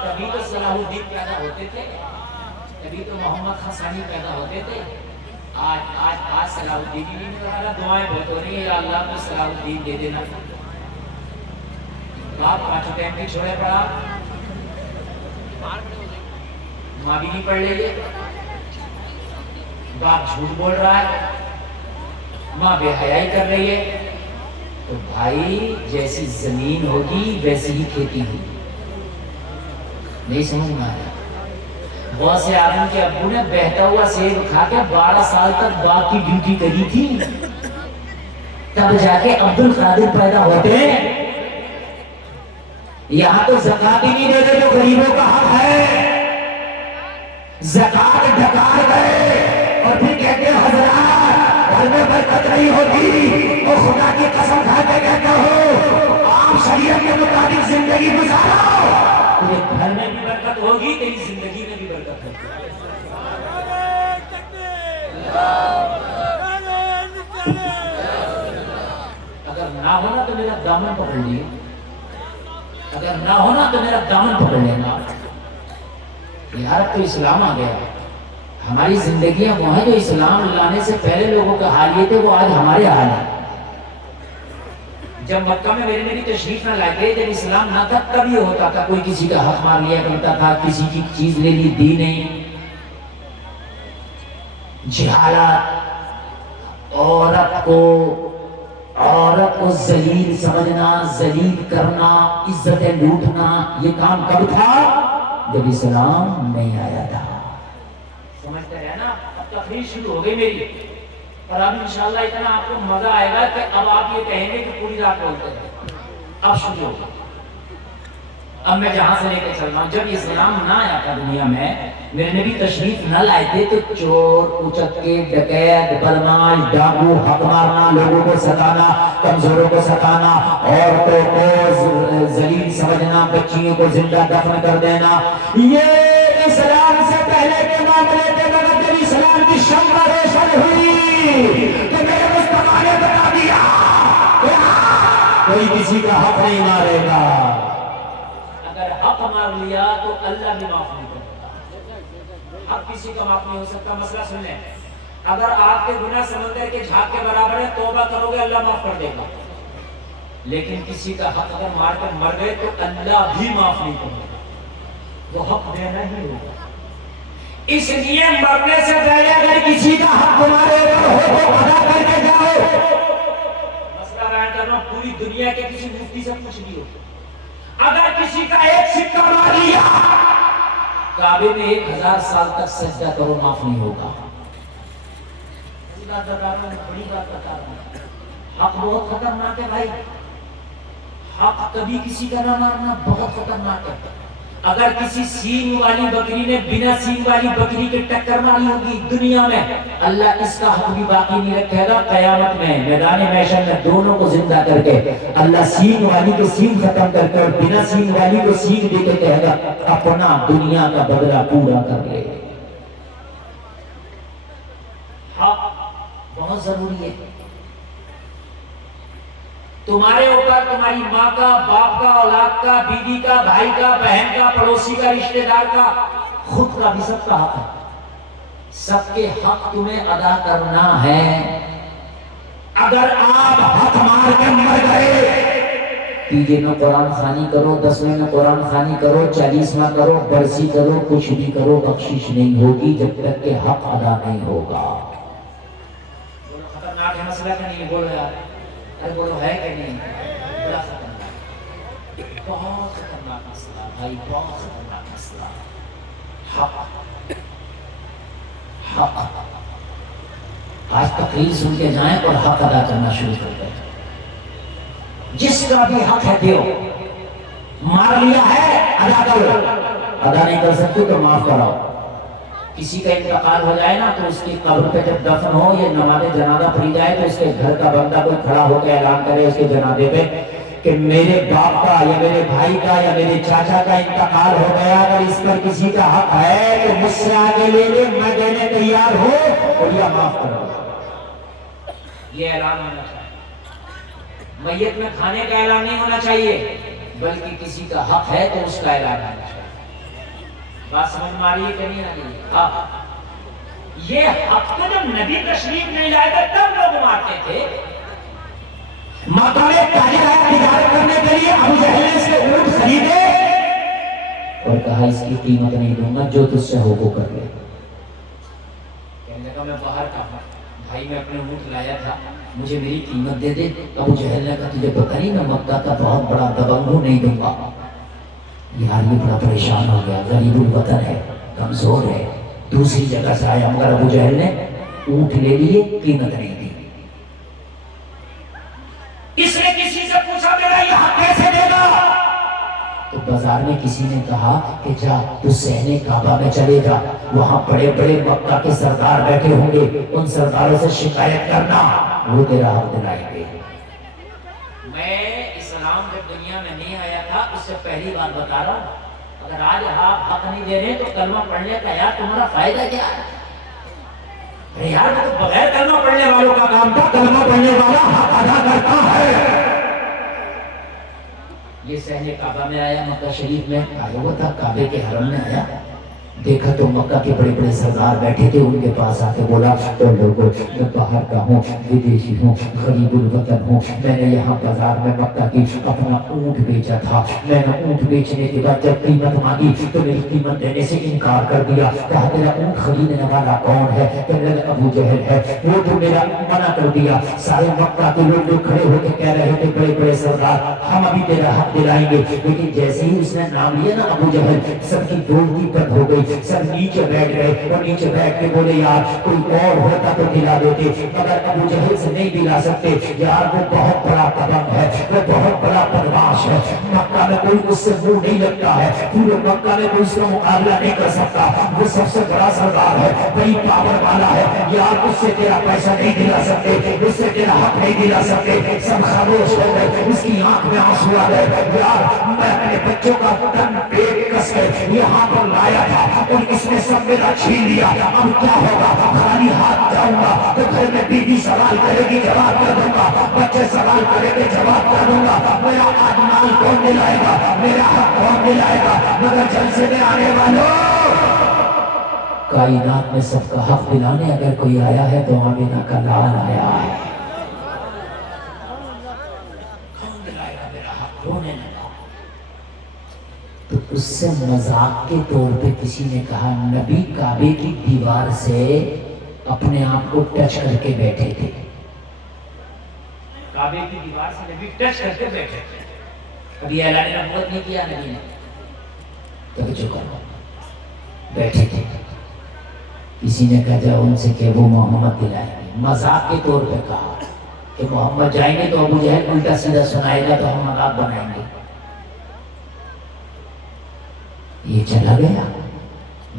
تبھی تو صلاح الدین پیدا ہوتے تھے، تبھی تو محمد خان پیدا ہوتے تھے۔ آج صلاح الدین ہی نہیں رہا، دعائیں بہت ہو رہی ہیں، یا اللہ کو صلاح الدین دے دینا۔ باپ پانچوں ٹائم کی چھوڑے پڑا، ماں بھی نہیں پڑھ رہی ہے، باپ جھوٹ بول رہا ہے، ماں بے حیائی کر رہی ہے، تو بھائی جیسی زمین ہوگی ویسی ہی کھیتی ہوگی۔ نہیں سمجھ میں آیا؟ بہت سے آدمی کے ابو نے بہتا ہوا سیب کھا کے 12 سال تک باپ کی ڈیوٹی کری تھی، تب جا کے عبد القادر پیدا ہوتے ہیں۔ یہاں تو زکات ہی نہیں دیتے جو غریبوں کا حق ہے، زکات ڈکار گئے اور پھر کہتے ہیں حضرات گھر میں برکت نہیں ہوتی، اور خدا کی قسم کھا کے کہتا ہوں آپ شریعت کے مطابق زندگی گزارو، تیرے گھر میں بھی برکت ہوگی، تیری زندگی میں بھی برکت ہوگی۔ اگر نہ ہونا تو میرا دامن پکڑ لیے، اگر نہ ہونا تو میرا دامن پکڑ لینا۔ یار اب تو اسلام آ گیا، ہماری زندگیاں وہ ہیں جو اسلام لانے سے پہلے لوگوں کا حال یہ تھے وہ آج ہمارے حال ہیں۔ جب مکہ میں میرے نبی تشریف نہ لائے تھے، جب اسلام نہ تھا، تب یہ ہوتا تھا، کوئی کسی کا حق مار لیا کرتا تھا، کسی کی چیز لے لی دی نہیں۔ جہالت، عورت کو ذلیل سمجھنا، ذلیل کرنا، عزتیں لوٹنا، یہ کام کب تھا؟ جب اسلام نہیں آیا تھا۔ سمجھتے ہیں نا؟ اب تقریر شروع ہو گئی میری، اور اب انشاءاللہ اتنا آپ کو مزہ آئے گا کہ اب آپ یہ کہیں گے کہ پوری رات بولتے ہیں۔ اب شروع ہوگا، اب میں جہاں سے لے کے چل رہا ہوں، جب اسلام نہ آیا تھا دنیا میں، میرے نبی تشریف نہ لائے تھے، تو چور، اچکے، ڈکیت، بدماش، ڈاکو، حق مارنا، لوگوں کو ستانا، کمزوروں کو ستانا، عورتوں کو ذلیل سمجھنا، بچیوں کو زندہ دفن کر دینا، یہ اسلام سے پہلے کے معاملے تھے۔ مگر جب اسلام کی شمع روشن ہوئی تو میرے مصطفیٰ نے بتا دیا کوئی کسی کا حق نہیں مارے گا۔ اگر حق مار لیا تو اللہ بھی معاف نہیں کرتا، حق کسی کا معاف نہیں ہو سکتا۔ مسئلہ سن لیں، اگر آپ کے گناہ سمندر کے جھاگ کے برابر ہے، توبہ کرو گے اللہ معاف کر دے گا، لیکن کسی کا حق اگر مار کر مر گئے تو اللہ بھی معاف نہیں کرے گا، وہ حق دینا ہی ہوگا۔ اس لیے مرنے سے پہلے اگر کسی کا حق تمہارے اوپر ہو تو ادا کر کے جاؤ. مسئلہ بیان کر رہا ہوں، پوری دنیا کے کسی مفتی سے پوچھ لیو، اگر کسی کا ایک سکہ مار لیا کعبے میں 1000 سال تک سجدہ کرو معاف نہیں ہوگا. بڑی بات بتا رہا ہوں، حق بہت خطرناک ہے بھائی. حق کبھی کسی کا نہ مارنا بہت خطرناک ہے. اگر کسی سینگ والی بکری نے بنا سینگ والی بکری کے ٹکر ماری ہوگی دنیا میں، اللہ اس کا حق بھی باقی نہیں رکھے گا. قیامت میں میدان محشر میں دونوں کو زندہ کر کے اللہ سینگ والی کو سینگ ختم کر کے اور بنا سینگ والی کو سینگ دے کے کہے گا اپنا دنیا کا بدلہ پورا کر لے. حق بہت ضروری ہے. تمہارے اوپر تمہاری ماں کا، باپ کا، اولاد کا، بیوی کا، بھائی کا، بہن کا، پڑوسی کا، رشتہ دار کا، خود کا بھی سب کا حق ہے. سب کے حق تمہیں ادا کرنا ہے. اگر آپ حق مار کے مر گئے، 3 میں قرآن خوانی کرو، 10ویں میں قرآن خوانی کرو، 40واں کرو، برسی کرو، کچھ بھی کرو، بخشش نہیں ہوگی جب تک کہ حق ادا نہیں ہوگا. خطرناک ہے مسئلہ کہ نہیں؟ بولو یار، ارے بولو ہے کہ نہیں؟ بڑا خطرناک، بہت خطرناک مسئلہ بھائی، بہت خطرناک مسئلہ. حق حق آج تقریر سن کے جائیں اور حق ادا کرنا شروع کر دیں. جس کا بھی حق ہے دیو. مار لیا ہے ادا کرو، ادا نہیں کر سکتے تو معاف کراؤ. کسی کا انتقال ہو جائے نا تو اس کی قبر پہ جب دفن ہو یا نماز جنازہ پڑھی جائے تو اس کے گھر کا بندہ کوئی کھڑا ہو کے اعلان کرے اس کے جنازے پہ کہ میرے باپ کا یا میرے بھائی کا یا میرے چاچا کا انتقال ہو گیا، اگر اس پر کسی کا حق ہے تو مجھ سے آگے لے لے، میں دینے تیار ہوں اور یا معاف کر دو. یہ اعلان ہونا چاہیے. میت میں کھانے کا اعلان نہیں ہونا چاہیے، بلکہ کسی کا حق ہے تو اس کا اعلان ہونا چاہیے. بات سمجھ میں آ رہی ہے کہ نہیں آ رہی ہے؟ ہاں، یہ حق تو جب نبی تشریف نہیں لائے تھے تب لوگ مارتے تھے. مکہ میں تاجر آیا تجارت کرنے کے لیے، ابو جہل نے اس کے اونٹ خریدے اور کہا اس کی قیمت نہیں دوں گا، جو تجھ سے ہو وہ کر لے. کہنے لگا میں باہر کا ہوں بھائی، میں اپنے اونٹ لایا تھا، مجھے میری قیمت دے دے. ابو جہل نے کہا تجھے پتہ نہیں میں مکہ کا بہت بڑا دبنگ ہوں، نہیں دوں گا. یار یہ بڑا پریشان ہو گیا، غریب الوطن ہے، کمزور ہے، دوسری جگہ سے آیا، مگر ابو جہل نے اونٹ لے لیے، قیمت نہیں دی. اس نے کسی سے پوچھا میرا یہ حق کیسے دے گا؟ تو بازار میں کسی نے کہا کہ جا تو صحن کعبہ میں چلے جا، وہاں بڑے بڑے مکہ کے سردار بیٹھے ہوں گے، ان سرداروں سے شکایت کرنا، وہ تیرا حق دلائیں گے. میں اسلام جب دنیا میں نہیں آیا تھا اس سے پہلی بات بتا رہا ہوں، اگر آج آپ حق نہیں دے رہے تو کلمہ پڑھنے کا یار تمہارا فائدہ کیا ہے؟ ارے یار تو بغیر کلمہ پڑھنے والوں کا کام تھا، کلمہ پڑھنے والا حق ادا کرتا ہے. یہ صحن کعبہ میں آیا، مکہ شریف میں آیا ہوا تھا، کعبے کے حرم میں آیا، دیکھا تو مکہ کے بڑے بڑے سردار بیٹھے تھے. ان کے پاس آ کے بولا اے لوگوں، میں باہر کا ہوں، ودیشی ہوں، غریب الوطن ہوں، میں نے یہاں بازار میں مکہ کی اپنا اونٹ بیچا تھا. میں نے اونٹ بیچنے کے بعد جب قیمت مانگی تو میری قیمت دینے سے انکار کر دیا. کہا تیرا اونٹ خریدنے والا کون ہے؟ کہنے لگا ابو جہل ہے. وہ تو میرا منع کر دیا. سارے مکہ کے لوگ جو کھڑے ہو کے کہہ رہے تھے بڑے بڑے سردار ہم ابھی تیرا حق دلائیں گے، لیکن جیسے ہی اس نے نام لیا نا ابو جہل، سب کی دوستی بند ہو گئی. سب نیچے بیٹھ گئے اور نیچے بیٹھ کے بولے یار کوئی اور ہوتا تو دلا دیتے، مگر ابو جہل سے نہیں دلا سکتے. یار وہ بہت بڑا دبنگ ہے، وہ بہت بڑا بدماش ہے، مکہ میں کوئی اس سے منہ نہیں لگتا ہے، پورے مکہ میں کوئی اس کا مقابلہ نہیں کر سکتا. وہ سب سے بڑا سردار ہے، بڑی پاور والا ہے. یار اس سے تیرا پیسہ نہیں دلا سکتے، اس سے تیرا حق نہیں دلا سکتے. سب خاموش ہو گئے. اس کی آنکھ میں آنسو آ گئے. یار میں اپنے بچوں کا تن پیٹ کس کے یہاں پر لایا تھا اور اس نے سب میرا چھین لیا. اب کیا ہوگا؟ خالی ہاتھ جاؤں گا تو گھر میں بیوی سوال کرے گی، جواب کر دوں گا، بچے سوال کرے گے، جواب کر دوں گا. میرا آج مال کون دلائے گا؟ میرا حق کون دلائے گا؟ مگر جلسے میں آنے والوں، کائنات میں سب کا حق دلانے اگر کوئی آیا ہے تو آمینہ کا لال آیا ہے. کون دلائے گا میرا حق؟ رونے لگا. تو اس سے مذاق کے طور پہ کسی نے کہا نبی کعبے کی دیوار سے اپنے آپ کو ٹچ کر کے بیٹھے تھے. کعبے کی دیوار سے نبی ٹچ کر کے بیٹھے تھے. ابھی اعلان نبوت نہیں کیا نبی نے, توجہ کرو, بیٹھے تھے. کسی نے کہا جا ان سے کہ وہ محمد دلائیں گے. مذاق کے طور پہ کہا کہ محمد جائیں گے تو ابو جہل الٹا سیدھا سنائے گا تو ہم مذاق بنائیں گے. یہ چلا گیا,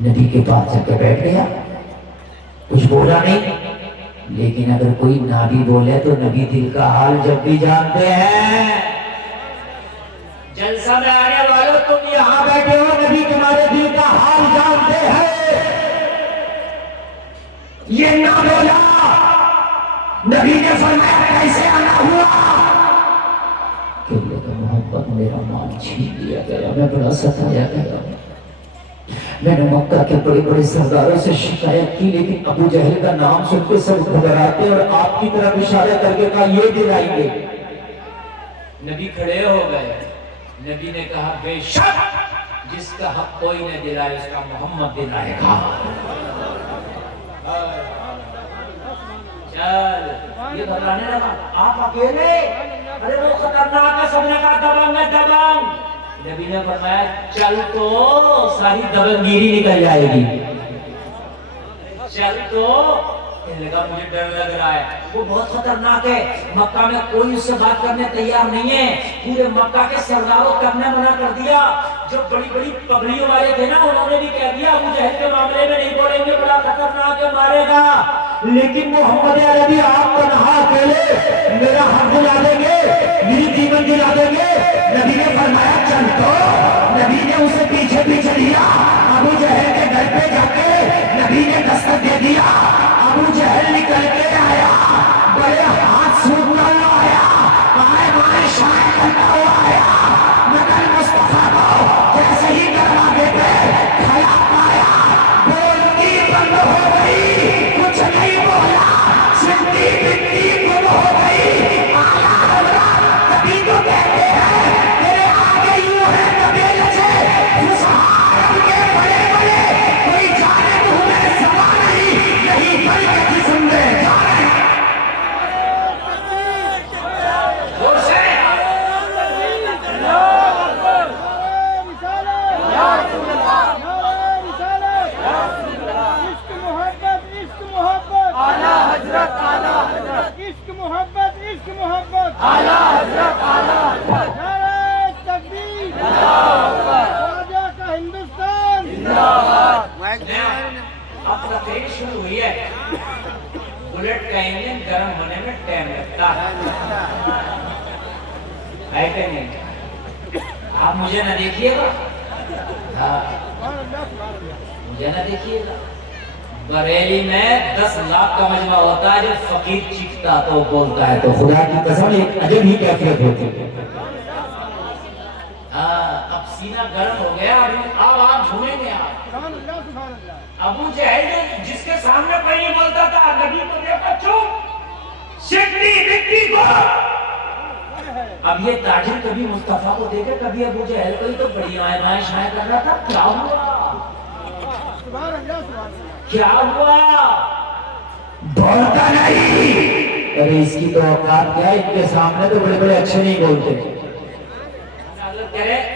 نبی کے پاس جا کے بیٹھ گیا, کچھ بولا نہیں. لیکن اگر کوئی نہ بھی بولے تو نبی دل کا حال جب بھی جانتے ہیں. جلسہ میں آنے والوں تم یہاں بیٹھے ہو, نبی تمہارے دل کا حال جانتے ہیں. یہ نہ بولا, نبی نے فرمایا کیسے آنا ہوا کہ محبت میرا مال چھین لیا گیا, میں بڑا ستایا گیا. میں نے مکہ کے بڑے بڑے سرداروں سے شکایت کی, لیکن ابو جہل کا نام سن کے سب گھبراتے اور آپ کی طرف اشارہ کر کے کہا یہ دلائیں گے. نبی کھڑے ہو گئے. نبی نے کہا بے شک جس کا حق کوئی نہ دلائے اس کا محمد دلائے گا. چل یہ بتانے لگا آپ اکیلے, ارے وہ خطرناک ہے, سب نے کہا دبنگ ہے دبنگ. نبی نے فرمایا چل تو ساری دبنگیری نکل جائے گی. چل تو کہنے لگا مجھے ڈر لگ رہا ہے, وہ بہت خطرناک ہے. مکہ میں کوئی اس سے بات کرنے تیار نہیں ہے. پورے مکہ کے سرداروں کرنے منع کر دیا. جو بڑی بڑی پگڑیوں والے تھے نا انہوں نے بھی کہہ دیا ابو جہل کے معاملے میں نہیں بولیں گے, بڑا خطرناک ہے, مارے گا. لیکن محمد عربی آپ تنہا اکیلے میرا حق دلا دیں گے, میری دیمن دلا دیں گے. نبی نے فرمایا چل تو. نبی نے اسے پیچھے پیچھے لیا. ابو جہل کے گھر پہ جا کے نبی نے دستک دے دیا. ابو جہل نکل کے آیا, بڑے ہاتھ سوٹنا آیا, آئے بائیں شائیں کرتا ہوا آیا. مگر مصطفیٰ کو جیسے ہی دروازے پہ کھڑا پایا, بولتی بند ہو گئی, کچھ نہیں بولا, سنتی بنتی گم ہو گئی. آیا حضرت کبھی تو کہتے ہیں تیرے آگے یوں ہے کبھی لچے, فسحار کے بڑے بڑے, کوئی جانے منہ میں سوا نہیں بلکہ جسم میں جانے. اب تقریر شروع ہوئی ہے. بلٹ کا انجن گرم ہونے میں ٹائم لگتا ہے کہ نہیں؟ آپ مجھے نہ دیکھیے گا, مجھے نہ دیکھیے گا. بریلی میں 10 لاکھ کا مجمع ہوتا ہے, جب فقیر چیختا تو بولتا ہے تو خدا کی قسم ایک عجب ہی کیفیت ہوتی ہے. اب سینہ گرم ہو گیا, اب آپ جھومیں گے. آپ ابو جہل جس کے سامنے کوئی نہیں بولتا تھا, نبی کو دیکھا چپ, سکتی بکتی کو. اب یہ تاجر کبھی مصطفیٰ کو دیکھے, کبھی ابو جہل کو, ہی تو بڑی آئے بائیں شائیں کر رہا تھا. کیا ہوا, کیا ہوا, بولتا نہیں. ارے اس کی تو اوقات کیا ہے, ان کے سامنے تو بڑے بڑے اچھے نہیں بولتے.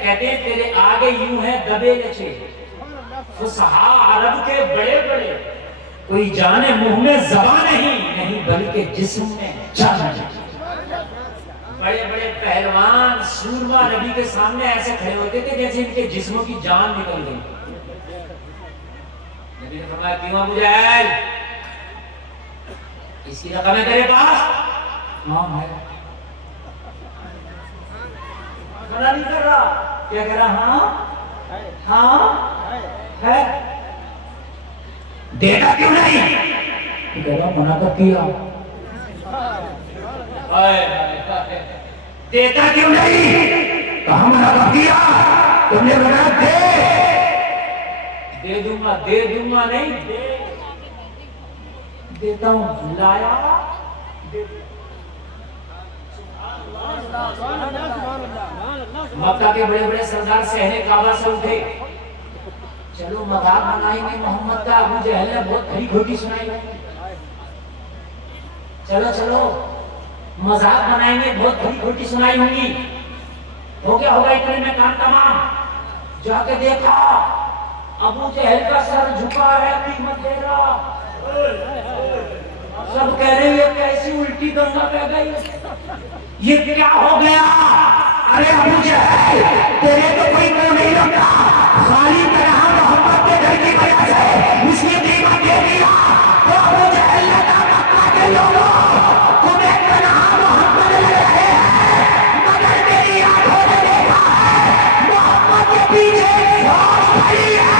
کہتے ہیں تیرے آگے یوں ہے دبے لچے, فصحا عرب کے بڑے بڑے, کوئی جانے منہ میں زبان نہیں بلکہ جسم میں جان. بڑے بڑے پہلوان سورما نبی کے سامنے ایسے کھڑے ہوتے تھے جیسے ان کے جسموں کی جان نکل گئی. نبی نے فرمایا کیوں ابو جہل, اس کی رقم ہے تیرے پاس؟ ہاں ہے. منع نہیں کر رہا, کیا کہہ رہا, ہاں ہے. دیتا کیوں نہیں, کہہ رہا منع کر دیا. دیتا کیوں نہیں, کہاں منع کر دیا, تم نے منع دے دوں گا نہیں, دیتا ہوں, لایا مکہ کے بڑے بڑے سردار صحن کعبہ سے اٹھے، چلو مذاق بنائیں گے محمد کا، ابو جہل نے بہت کھری کھوٹی سنائی، چلو چلو مذاق بنائیں گے، بہت کھری کھوٹی سنائی ہوں گی، ہو گیا ہوگا اتنے میں کام تمام۔ جا کے دیکھا ابو جہل کا سر جھکا ہے، قیمت دے رہا، سب کہہ رہے ہیں یہ کیسی الٹی گنگا بہ گئی، یہ کیا ہو گیا؟ ارے ابو جہل تیرے تو کوئی منہ نہیں رکھا، خالی طرح محمد کے گھر کی وجہ سے اس نے قیمت دے دیا، تو ابو جہل نے کہا مکہ کے لوگوں تمہیں تنہا محمد لے رہے ہیں، مگر میری آنکھوں نے دیکھا ہے محمد کے پیچھے فوج کھڑی ہے۔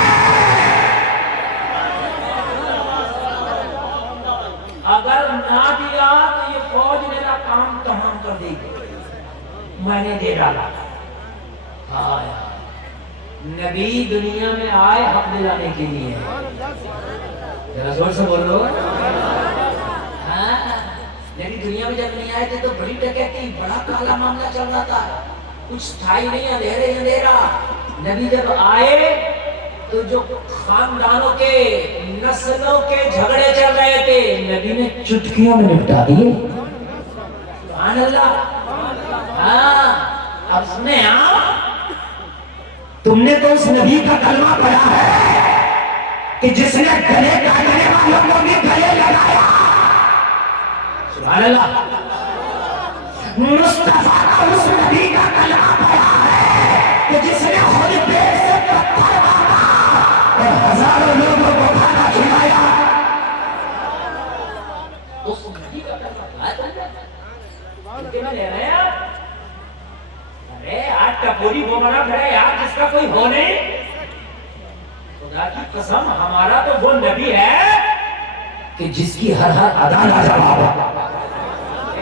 اگر نہ دیا تو یہ فوج میرا کام تمام کر دے گی، میں نے دے ڈالا۔ نبی دنیا میں آئے حق دلانے کے لیے، ذرا زور سے بولو۔ نبی دنیا میں جب نہیں آئے تھے تو بڑی ڈکیتی، بڑا کالا معاملہ چل رہا تھا، کچھ تھا ہی نہیں، اندھیرے اندھیرا۔ نبی جب آئے تو جو خاندانوں کے نسلوں کے جھگڑے چل رہے تھے نبی نے چٹکیوں میں نپٹا دیے۔ سبحان اللہ۔ اب سنیں، تم نے تو اس نبی کا کلمہ پڑھا ہے کہ جس نے گلے کاٹنے والوں کو بھی گلے لگایا۔ سبحان اللہ۔ مصطفیٰ کا اس نبی کا کلمہ پڑھا ہے کہ جس نے خود پیٹ سے پتھر مارا اور ہزاروں لوگوں کو کھانا کھلایا۔ اس نبی کا کلمہ کتنا لے رہے ہیں؟ ارے آج ٹپوری وہ بنا کھڑا ہے یار جس کا کوئی ہو نہیں، خدا کی قسم ہمارا تو وہ نبی ہے کہ جس کی ہر ہر ادا لاجواب ہے۔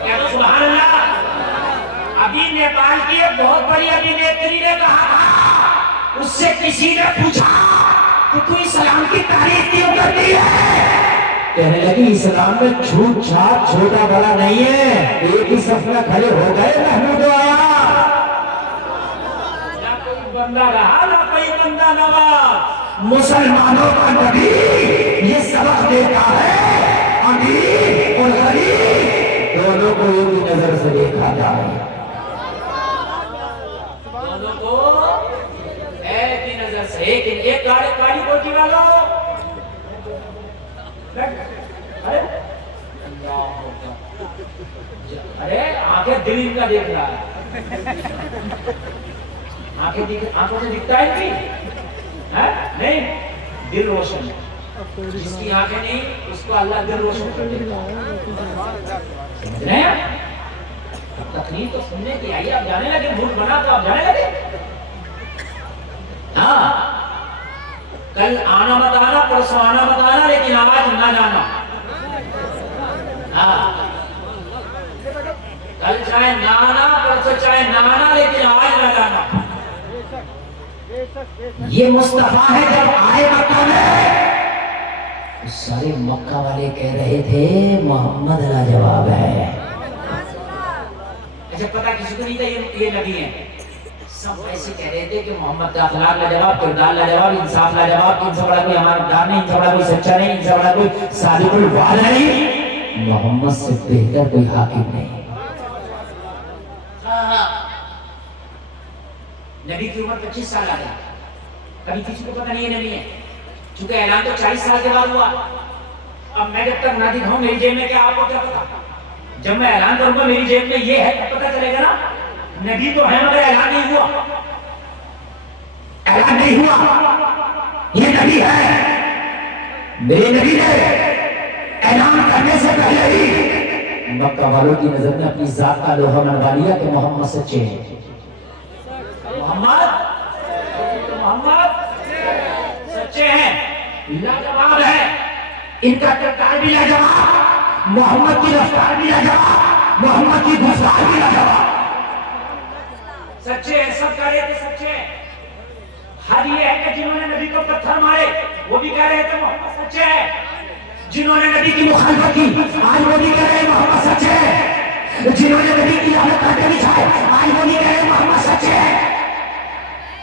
کہہ دو سبحان اللہ۔ ابھی نیپال کی ایک بہت بڑی ابھینیتری نے کہا تھا، اس سے کسی نے پوچھا کہ تو اسلام کی تعریف کیوں کرتی ہے؟ کہنے لگی اسلام میں چھوٹ چھاٹ چھوٹا بڑا نہیں ہے، ایک ہی صف میں کھڑے ہو گئے محمود آیا۔ نہ کوئی بندہ رہا نہ کوئی بندہ نواز۔ مسلمانوں کا نبی یہ سبق دیتا ہے امیر اور غریب دونوں کو ایک ہی نظر سے دیکھا جائے، دونوں کو ایک ہی نظر سے، ایک کالی کوٹی والوں ارے آنکھیں دل ان کا دیکھ رہا ہے، آنکھوں سے دکھتا ہے نہیں، دل روشن ہے، جس کی آنکھیں نہیں اس کو اللہ دل روشن کر دیتا ہے۔ سمجھ رہے ہیں؟ تقریر تو سننے کی آئی، آپ جانے لگے، ملک بنا تو آپ جانے لگے۔ ہاں کل آنا مت آنا، پرسوں آنا مت آنا، لیکن آج نہ جانا۔ کل چاہے نہ آنا، پرسوں چاہے نہ آنا، لیکن آج نہ جانا۔ یہ مصطفیٰ ہے جب آئے مکہ میں تو سارے مکہ والے کہہ رہے تھے محمد لاجواب ہے۔ اچھا پتہ کسی کو نہیں تھا یہ نبی ہے، سب ایسے کہہ رہے تھے کہ محمد کا اخلاق لاجواب، کردار لاجواب، انصاف لاجواب، ان سے بڑا کوئی امانتدار نہیں، ان سے بڑا کوئی سچا نہیں، ان سے بڑا کوئی صادق الوعد نہیں، محمد سے بہتر کوئی حاکم نہیں۔ نبی کی عمر 25 سال آ گئی، کبھی کسی کو پتہ نہیں ہے نبی ہے، چونکہ اعلان تو 40 سال کے بعد ہوا۔ اب میں جب تک نہ دکھاؤں میری جیب میں کیا، آپ کو کیا پتا؟ جب میں اعلان کروں گا میری جیب میں یہ ہے تو پتہ چلے گا نا، نبی تو ہے مگر اعلان نہیں ہوا، اعلان نہیں ہوا، یہ نبی ہے، میرے نبی نے اعلان کرنے سے پہلے ہی مکہ والوں کی نظر میں اپنی ذات کا لوہا منوا لیا کہ محمد سچے ہیں۔ محمد سچے ہیں، لاجواب ہے، ان کا کردار بھی لاجواب، محمد کی رفتار بھی لاجواب، محمد کی گفتار بھی لاجواب۔ سچے ہیں، سب کہہ رہے تھے سچے ہیں۔ حد یہ ہے کہ جنہوں نے نبی کو پتھر مارے وہ بھی کہہ رہے تھے محمد سچے ہیں، جنہوں نے نبی کی مخالفت کی آج وہ بھی کہہ رہے ہیں محمد سچے ہیں، جنہوں نے نبی کی لعنت کاٹے بچھائے آج وہ بھی کہہ رہے ہیں محمد سچے ہیں۔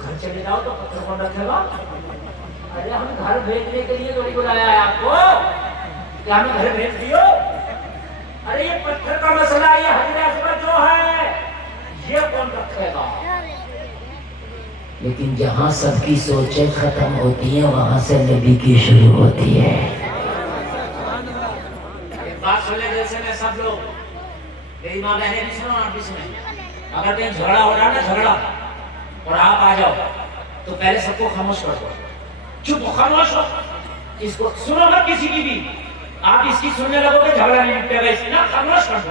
گھر چلے جاؤ تو پتھر کون رکھے گا؟ ارے ہم گھر بھیجنے کے لیے تھوڑی بلایا ہے آپ کو، کیا ہمیں گھر بھیج دیو؟ ارے یہ پتھر کا مسئلہ، یہ حجر اسود جو ہے یہ کون رکھے گا؟ لیکن جہاں سب کی سوچیں ختم ہوتی ہیں وہاں سے نبی کی شروع ہوتی ہے۔ ایک بات سن لے جیسے میں سب لوگ، میری ماں بہنیں بھی سنو، آپ بھی سنیں، اگر کہیں جھگڑا ہو رہا نا جھگڑا اور آپ آ جاؤ تو پہلے سب کو خاموش کر دو، چپ خاموش ہو، اس کو سنو مت کسی کی بھی، آپ اس کی سننے لگو گے جھگڑا نہیں نپٹے گا، اس نا خاموش کر دو۔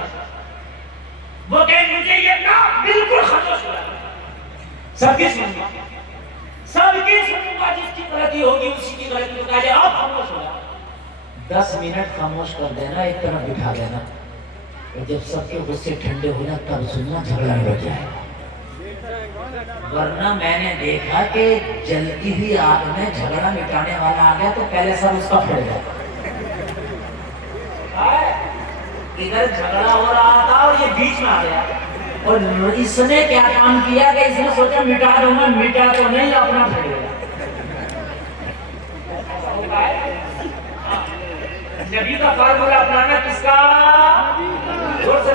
وہ کہیں مجھے یہ نا بالکل خاموش ہو رہا ہے، سب کی سنوں گا، سب کی سنوں گا، جس کی غلطی ہوگی اسی کی غلطی بتا جائے، آپ خاموش ہو جاؤ۔ 10 منٹ خاموش کر دینا، ایک طرف بٹھا دینا، اور جب سب کے غصے ٹھنڈے ہو جائیں تب سننا، جھگڑا نہیں رک جائے گا۔ ورنہ میں نے دیکھا کہ جلتی ہوئی آگ میں جھگڑا مٹانے والا آ گیا تو پہلے سب اس کا پھڑ گیا، ادھر جھگڑا ہو رہا تھا اور یہ بیچ میں آ گیا، اور اس نے کیا کام کیا کہ اس نے سوچا مٹا دوں گا، مٹا تو نہیں، اپنا پھڑ گیا۔ نبی کا فارمولا اپنانا کس کا؟ زور سے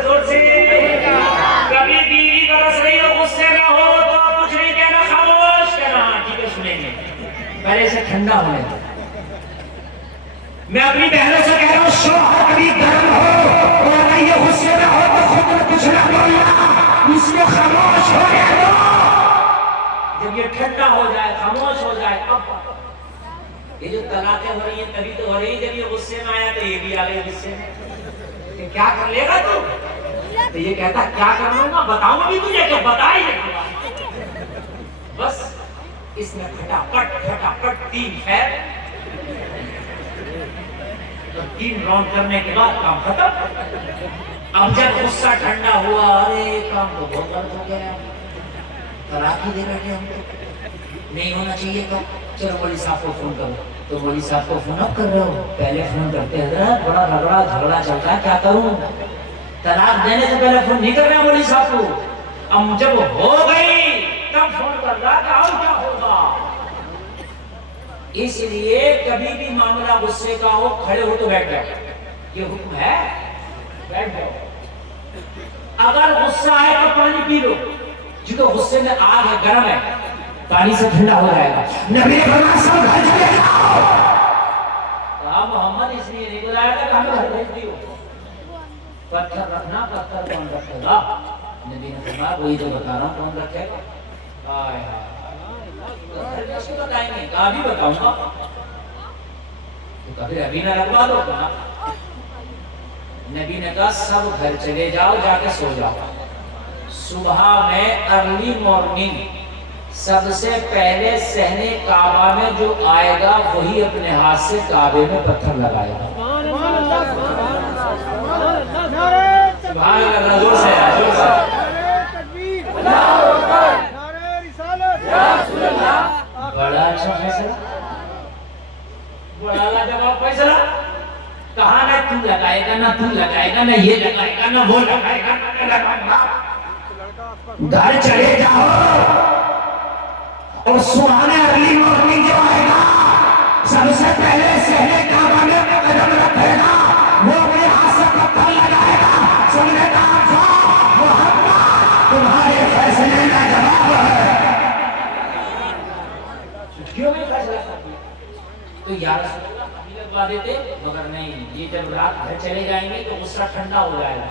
کبھی بیوی کا رس نہیں ہو، غصے نہ ہو تو کچھ نہیں کہنا، خاموش کہنا، ٹھیک ہے سنیں گے، پہلے سے ٹھنڈا ہونے دو۔ میں اپنی بہنوں سے کہہ رہا ہوں، شوہر کبھی گرم ہو اور اگر یہ غصے میں ہو تو خود میں کچھ نہ بولنا، اس میں خاموش ہونے دو۔ جب یہ ٹھنڈا ہو جائے، خاموش ہو جائے، اب یہ جو طلاقیں ہو رہی ہیں تبھی تو ہو رہی ہیں، جب یہ غصے میں آیا تو یہ بھی آ گئی غصے میں، کہ کیا کر لے گا تو؟ تو یہ کہتا کیا کر لوں گا، بتاؤں بھی تجھے کہ بتا ہی نہیں، بس اس میں پھٹا پٹ 3 خیر، 3 راؤنڈ کرنے کے بعد کام ختم۔ اب جب غصہ ٹھنڈا ہوا، ارے کام تو بہت غلط ہو گیا، طلاق ہی دے بیٹھے ہم تو، نہیں ہونا چاہیے تھا، چلو مولوی صاحب کو فون کرو، تو مولوی صاحب کو فون اب کر رہے ہو، پہلے فون کرتے حضرت بڑا رگڑا جھگڑا چلتا ہے، کیا کروں؟ طلاق دینے سے پہلے فون نہیں کر رہے مولوی صاحب کو، اب جب ہو گئی تب فون کر رہا کہ اور کیا ہوگا۔ اس لیے کبھی بھی معاملہ غصے کا ہو، کھڑے ہو تو بیٹھ جاؤ، یہ حکم ہے، بیٹھ جاؤ۔ اگر غصہ ہے تو پانی پی لو، جو غصے میں آگ ہے، گرم ہے، پانی سے ٹھنڈا ہو جائے گا۔ نبی نے فرمایا سب گھر چلے جاؤ، کہا محمد اس لیے نہیں بلایا تھا کہ ہمیں گھر بھیج دیو، پتھر رکھنا، پتھر کون رکھے گا؟ نبی نے فرمایا وہی تو بتا رہا ہوں، کون رکھے گا؟ آئے گھر کیسے بتائیں گے؟ کہا بھی بتاؤں گا، تو کبھی ابھی نہ رکھوا دو، کہا نبی نے کہا سب گھر چلے جاؤ، جا کے سو جاؤ، صبح میں ارلی مارننگ سب سے پہلے صحن کعبہ میں جو آئے گا وہی اپنے ہاتھ سے کعبے میں پتھر لگائے گا۔ سبحان اللہ، زور سے بڑا اچھا فیصلہ، بڑا لاجواب فیصلہ، کہاں نہ تو لگائے گا، نہ تو لگائے گا، نہ یہ لگائے گا، نہ وہ لگائے گا، نہ لگائے گا، گھر چلے جاؤ اور سبحان ارلی مارننگ جو آئے گا سب سے پہلے صحن کعبہ میں قدم رکھے گا، وہ اپنے ہاتھ سے پتھر لگائے گا، سب نے کہا محمد تمہارے فیصلے کا جواب ہے، کیوں نہیں فیصلہ کرتی؟ تو یا رسول اللہ ابھی لگوا دیتے، مگر نہیں، یہ جب رات گھر چلے جائیں گے تو غصہ ٹھنڈا ہو جائے گا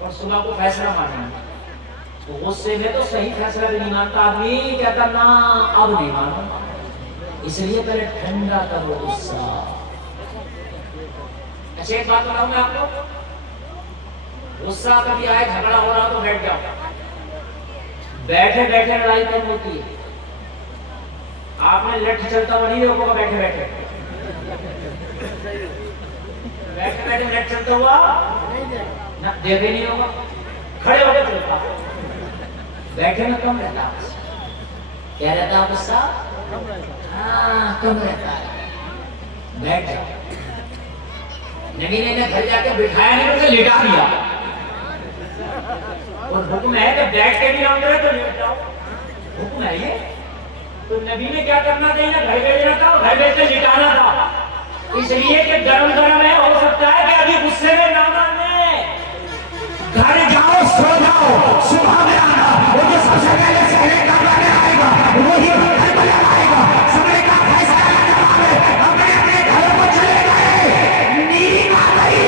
اور صبح کو فیصلہ مانیں گے، تو غصے میں تو صحیح فیصلہ بھی نہیں مانتا آدمی، کہتا نا اب نہیں مانوں، اس لیے پہلے ٹھنڈا کرو غصہ۔ اچھا ایک بات بتاؤں میں آپ کو، غصہ کبھی آئے، جھگڑا ہو رہا تو بیٹھ جاؤ، بیٹھے بیٹھے لڑائی کم ہوتی ہے، آپ نے لٹ چلتا ہوا نہیں روکو گا، بیٹھے بیٹھے لٹ چلتا ہوا دیکھے نہیں ہوگا، کھڑے ہو کے چلتا، بیٹھے میں کم رہتا، کیا رہتا غصہ؟ ہاں کم رہتا ہے، بیٹھ جاؤ۔ نبی نے گھر جا کے بٹھایا نہیں، اسے لٹا دیا، اور حکم ہے کہ بیٹھ کے بھی نام کرے تو لیٹ جاؤ، حکم ہے یہ؟ تو نبی نے کیا کرنا تھا؟ انہیں گھر بھیجنا تھا اور گھر بھیج کے لٹانا تھا، اس لیے کہ گرم گرم ہے، ہو سکتا ہے کہ ابھی غصے میں نہ مانے۔ گھر جاؤ سو جاؤ، صبح میں آنا، وہ جو سب سے پہلے سہنے کا میں آئے گا وہی گھر میں آئے گا، سمے کا فیصلہ جواب ہے، اپنے اپنے گھروں کو چلے گئے، نیند آ گئی،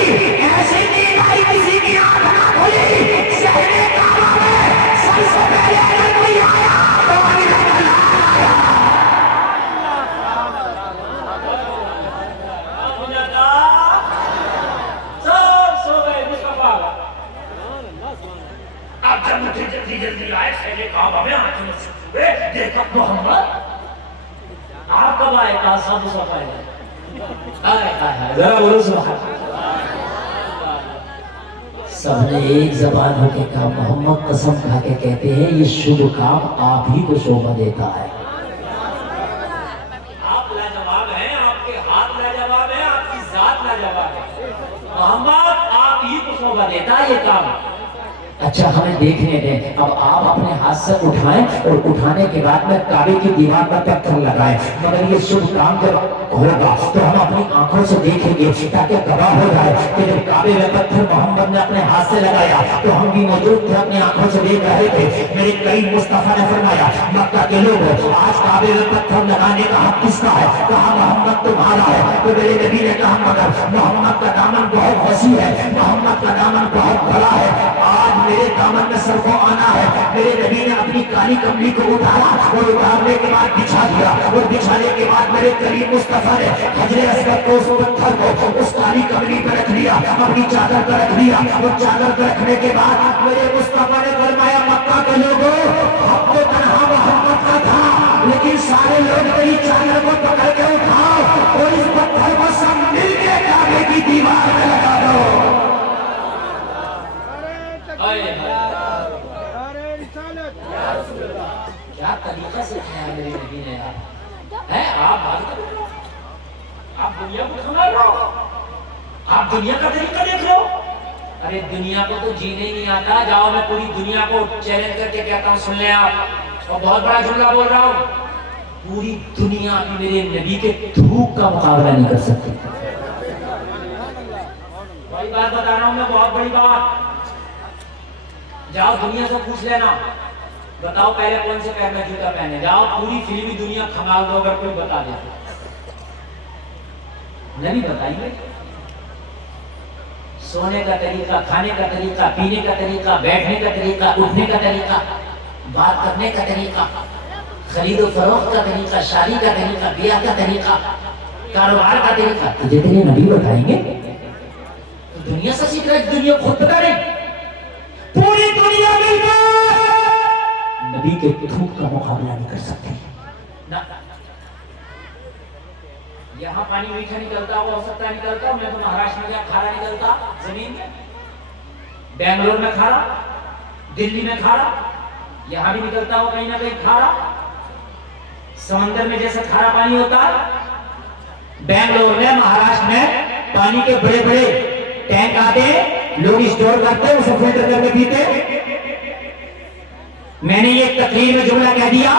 ایسی نیند آئی کسی کی آنکھ نہ کھلی، سہنے کا میں سب سے پہلے اگر کوئی آیا تو اب جب مجھے جلدی جلدی آئے سہنے کعبہ میں آنکھوں میں سے چھوئے، دیکھا محمد آپ کب آئے؟ کہا سب صفائی ہے، ذرا بولو سبحان سب نے ایک زبان ہو کے کہا محمد قسم کھا کے کہتے ہیں یہ شبھ کام آپ ہی کو شوبھا دیتا ہے۔ آپ لاجواب ہیں، آپ کے ہاتھ لاجواب ہیں، آپ کی ذات لاجواب ہے، محمد آپ ہی کو شوبھا دیتا ہے یہ کام۔ اچھا ہمیں دیکھنے دیں، اب آپ اپنے ہاتھ سے اٹھائیں اور اٹھانے کے بعد میں کعبے کی دیوار پر پتھر لگائیں، مگر یہ شبھ کام جب ہوگا تو ہم اپنی آنکھوں سے دیکھیں گے تاکہ گواہ ہو جائے کہ جب کعبے میں پتھر محمد نے اپنے ہاتھ سے لگایا تو ہم بھی موجود تھے، اپنی آنکھوں سے دیکھ رہے تھے۔ میرے کئی مصطفیٰ نے فرمایا مکہ کے لوگوں آج کعبے میں پتھر لگانے کا حق کس کا ہے؟ کہا محمد تمہارا ہے۔ تو میرے نبی نے کہا مگر محمد کا دامن بہت وسیع ہے، محمد کا دامن بہت بڑا ہے، آج میرے دامن میں سر کو آنا ہے۔ میرے نبی نے اپنی کالی کملی کو اٹھایا اور اتارنے کے بعد بچھا دیا، اور بچھانے کے بعد میرے کریم مصطفیٰ نے حجر اسود کو اس پتھر کو اس کالی کملی پہ رکھ لیا، اپنی چادر پہ رکھ لیا، اور چادر پہ رکھنے کے بعد میرے مصطفیٰ نے فرمایا مکہ کے لوگوں حق تو تنہا محمد کا تھا، لیکن سارے لوگ میری چادر کو پکڑ کے اٹھاؤ اور اس پتھر کو سب مل کے کعبے کی دیوار میں لگا دو۔ کیا طریقہ سکھایا میرے نبی نے ہے؟ آپ آپ دنیا کو سنبھال لو، آپ دنیا کا طریقہ دیکھ لو۔ ارے دنیا کو تو جینے ہی نہیں آتا، جاؤ میں پوری دنیا کو چیلنج کر کے کہتا ہوں، سن لیں آپ، اور بہت بڑا جملہ بول رہا ہوں، پوری دنیا بھی میرے نبی کے تھوک کا مقابلہ نہیں کر سکتی۔ بڑی بات بتا رہا ہوں میں، بہت بڑی بات۔ جاؤ دنیا سے پوچھ لینا، بتاؤ پہلے کون سے پیر میں جوتا پہنے، جاؤ پوری فلمی دنیا کھنگال دو اگر کوئی بتا دے، نہیں بتائیے۔ سونے کا طریقہ، کھانے کا طریقہ، پینے کا طریقہ، بیٹھنے کا طریقہ، اٹھنے کا طریقہ، بات کرنے کا طریقہ، خرید و فروخت کا طریقہ، شادی کا طریقہ، بیاہ کا طریقہ، کاروبار کا طریقہ تجھے تیرے نبی بتائیں گے؟ تو دنیا سے سیکھ رہے، دنیا خود پتا نہیں، پوری دنیا مل کر نبی کے تھوک کا مقابلہ نہیں کر سکتے۔ یہاں پانی میٹھا نکلتا ہو سکتا ہے نکلتا، میں تو مہاراشٹر میں گیا کھارا نکلتا زمین میں، بنگلور میں کھارا، دلی میں کھارا، یہاں بھی نکلتا ہو کہیں نہ کہیں کھارا، سمندر میں جیسے کھارا پانی ہوتا ہے، بنگلور میں مہاراشٹر میں پانی کے بڑے بڑے ٹینک آتے ہیں، لوگ اسٹور کرتے ہیں، اسے فلٹر کر کے پیتے۔ میں نے یہ تقریر میں جملہ کہہ دیا،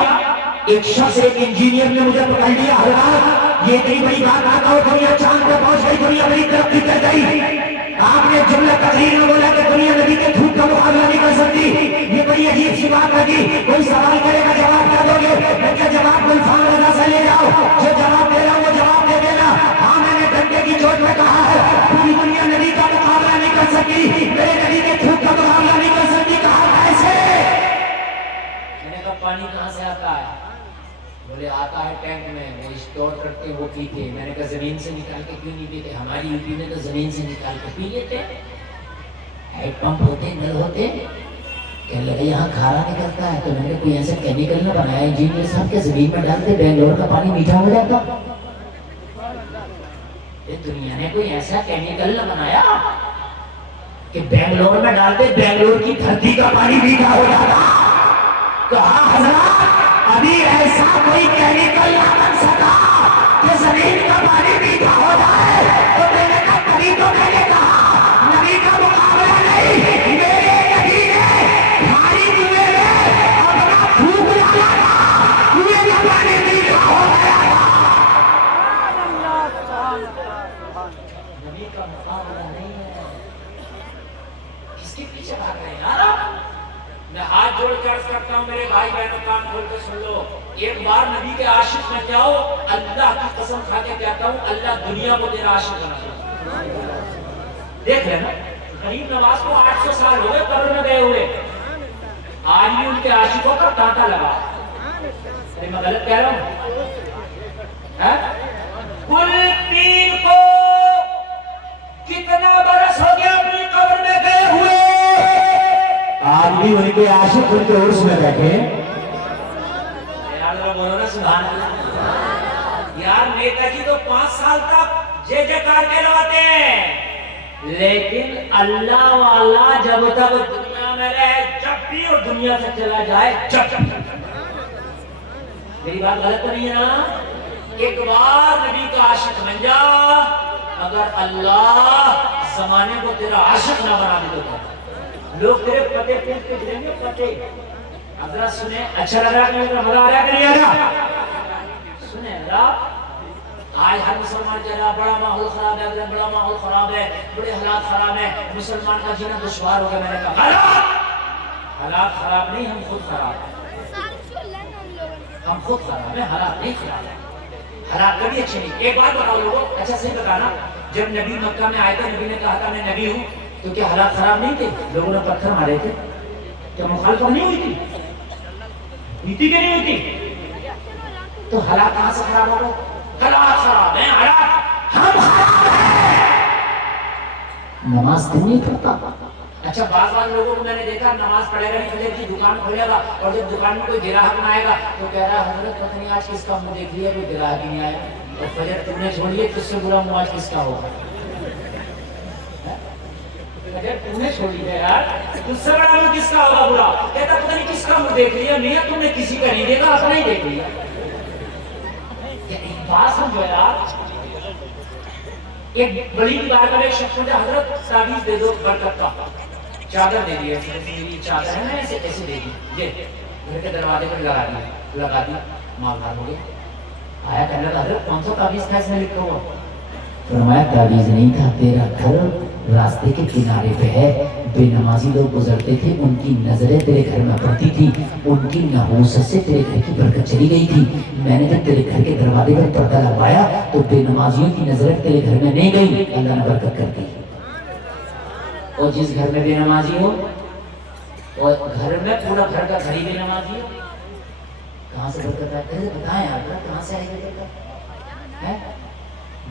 ایک شخص ایک انجینئر نے مجھے پکڑ لیا، حضرات یہ اتنی بڑی بات آتا ہو، دنیا چاند پہ پہنچ گئی، دنیا بڑی ترقی کر گئی۔ آپ نے جملہ تقریر میں بولا کہ دنیا نبی کے تھوک کا مقابلہ نہیں کر سکتی، یہ بڑی عجیب سی بات لگی۔ کوئی سوال کرے گا جواب کیا دو گے؟ میں کیا جواب گلفام رضا سے لے جاؤ، جو جواب دے رہا ہوں وہ جواب دے دینا۔ ہاں میں نے ڈنڈے کی چوٹ میں کہا ہے پوری دنیا نبی کا مقابلہ نہیں کر سکتی، میرے نبی کے تھوک کا مقابلہ نہیں کر سکتی۔ کہا کیسے؟ میں نے کہا پانی کہاں سے آتا ہے؟ بولے آتا ہے ٹینک میں، وہ اسٹور کرتے وہ پیتے۔ میں نے کہا زمین سے نکال کے کیوں نہیں پیتے؟ ہماری یوپی میں تو زمین سے نکال کے پی لیتے، ہیڈ پمپ ہوتے، نل ہوتے۔ کہنے لگے یہاں کھارا نکلتا ہے، تو میں نے کوئی ایسا کیمیکل نہ بنایا انجینئر صاحب کے زمین میں ڈالتے بنگلور کا پانی میٹھا ہو جاتا؟ دنیا نے کوئی ایسا کیمیکل نہ بنایا کہ بنگلور میں ڈالتے بنگلور کی دھرتی کا پانی میٹھا ہو جاتا۔ کہا حضرات ابھی ایسا کوئی کیمیکل نہ بن سکا کہ زمین کا پانی میٹھا ہو جائے۔ تو میں نے کہا تبھی تو میں نے کہا نبی کا مقابلہ نہیں، میرے نبی نے بھاری دنیا میں اپنا تھوک ڈالا تھا۔ بھائی بہنوں کان کھول کے سن لو، ایک بار نبی کے عاشق بن جاؤ، اللہ کی قسم کھا کے کہتا ہوں اللہ دنیا کو تیرا عاشق بنا دے۔ دیکھ لینا غریب نواز کو 800 سال ہو گئے قبر میں گئے ہوئے، آج بھی ان کے عاشقوں کا تانتا لگا۔ میں غلط کہہ رہا ہوں؟ کل پیر کو کتنا برس ہو گیا اپنی قبر میں گئے ہوئے، آج بھی ان کے عاشق ان کے عرس میں بیٹھے۔ یار بولو نا سبحان اللہ۔ یار نیتا جی تو 5 سال تک جے جے کار کے لواتے ہیں، لیکن اللہ والا جب تک دنیا میں رہے، جب بھی اور دنیا سے چلا جائے، جب میری بات غلط تو نہیں ہے نا؟ ایک بار نبی کا عاشق بن جا، اگر اللہ زمانے کو تیرا عاشق نہ بنا دے تو لوگ تیرے پتے پوچھ کے دیں گے، پتے۔ حضرت سنیں، اچھا لگ رہا ہے کہ مزہ آ رہا ہے کہ نہیں آ رہا؟ سنیں حضرت، آج ہر مسلمان کہہ رہا بڑا ماحول خراب ہے، بڑا ماحول خراب ہے، بڑے حالات خراب ہیں، مسلمان کا جینا دشوار ہو گیا۔ میں نے کہا حالات خراب نہیں، ہم خود خراب ہیں، ہم خود خراب ہیں، حالات نہیں خراب ہیں، حالات کبھی اچھے نہیں۔ ایک بات بتاؤ لوگوں، اچھا صحیح بتانا، جب نبی مکہ میں آئے تھے، نبی نے کہا تھا میں نبی ہوں، تو کیا حالات خراب نہیں تھے؟ لوگوں نے پتھر مارے تھے، کیا مخالفت نہیں ہوئی تھی؟ نیتی کے نہیں ہوئی تھی؟ تو حالات کہاں سے خراب ہو گئے؟ حالات خراب ہیں، حالات ہم خراب ہیں۔ نماز دن نہیں پڑھتا۔ اچھا بعض لوگوں کو میں نے دیکھا نماز پڑھے گا نہیں، فجر کی دکان کھولے گا، اور جب دکان میں کوئی گراہک نہ آئے گا تو کہہ رہا ہے حضرت پتہ نہیں آج کس کا منہ دیکھ لیا، کوئی گراہک ہی نہیں آیا، اور فجر تم نے چھوڑ لیا، تجھ سے برا منہ آج کس کا ہوگا؟ فجر تم نے چھوڑ لیا یار، تجھ سے بڑا منہ کس کا ہوگا برا؟ کہتا پتہ نہیں کس کا منہ دیکھ لیا، میاں تم نے کسی کا نہیں دیکھا، اپنا ہی دیکھ لیا۔ بات سمجھو یار، ایک بڑی بات میں ایک شخص مجھے حضرت تعویذ دے دو برکت کا، چادر دے دی، میری چادر ہے نا ایسے ایسے دے دی، یہ گھر کے دروازے پر لگا دی، مالدار ہو گیا۔ آیا کہنے لگا حضرت کون سا تعویذ تھا اس میں لکھا ہوا؟ فرمایا تعویذ نہیں تھا، تیرا گھر راستے کے کنارے پہ ہے، بے نمازی لوگ گزرتے تھے، ان کی نظریں تیرے گھر میں پڑتی تھی، ان کی نحوست سے تیرے گھر کی برکت چلی گئی تھی۔ میں نے جب تیرے گھر کے دروازے پر پردہ لگوایا تو بے نمازیوں کی نظریں تیرے گھر میں نہیں گئی، اللہ نے برکت کر دی۔ اور جس گھر میں بے نمازی ہو، اور گھر میں پورا گھر کا گھر ہی بے نمازی ہو، کہاں سے برکت آتی ہے؟ بتائیں آپ کہاں سے آئی ہے برکت؟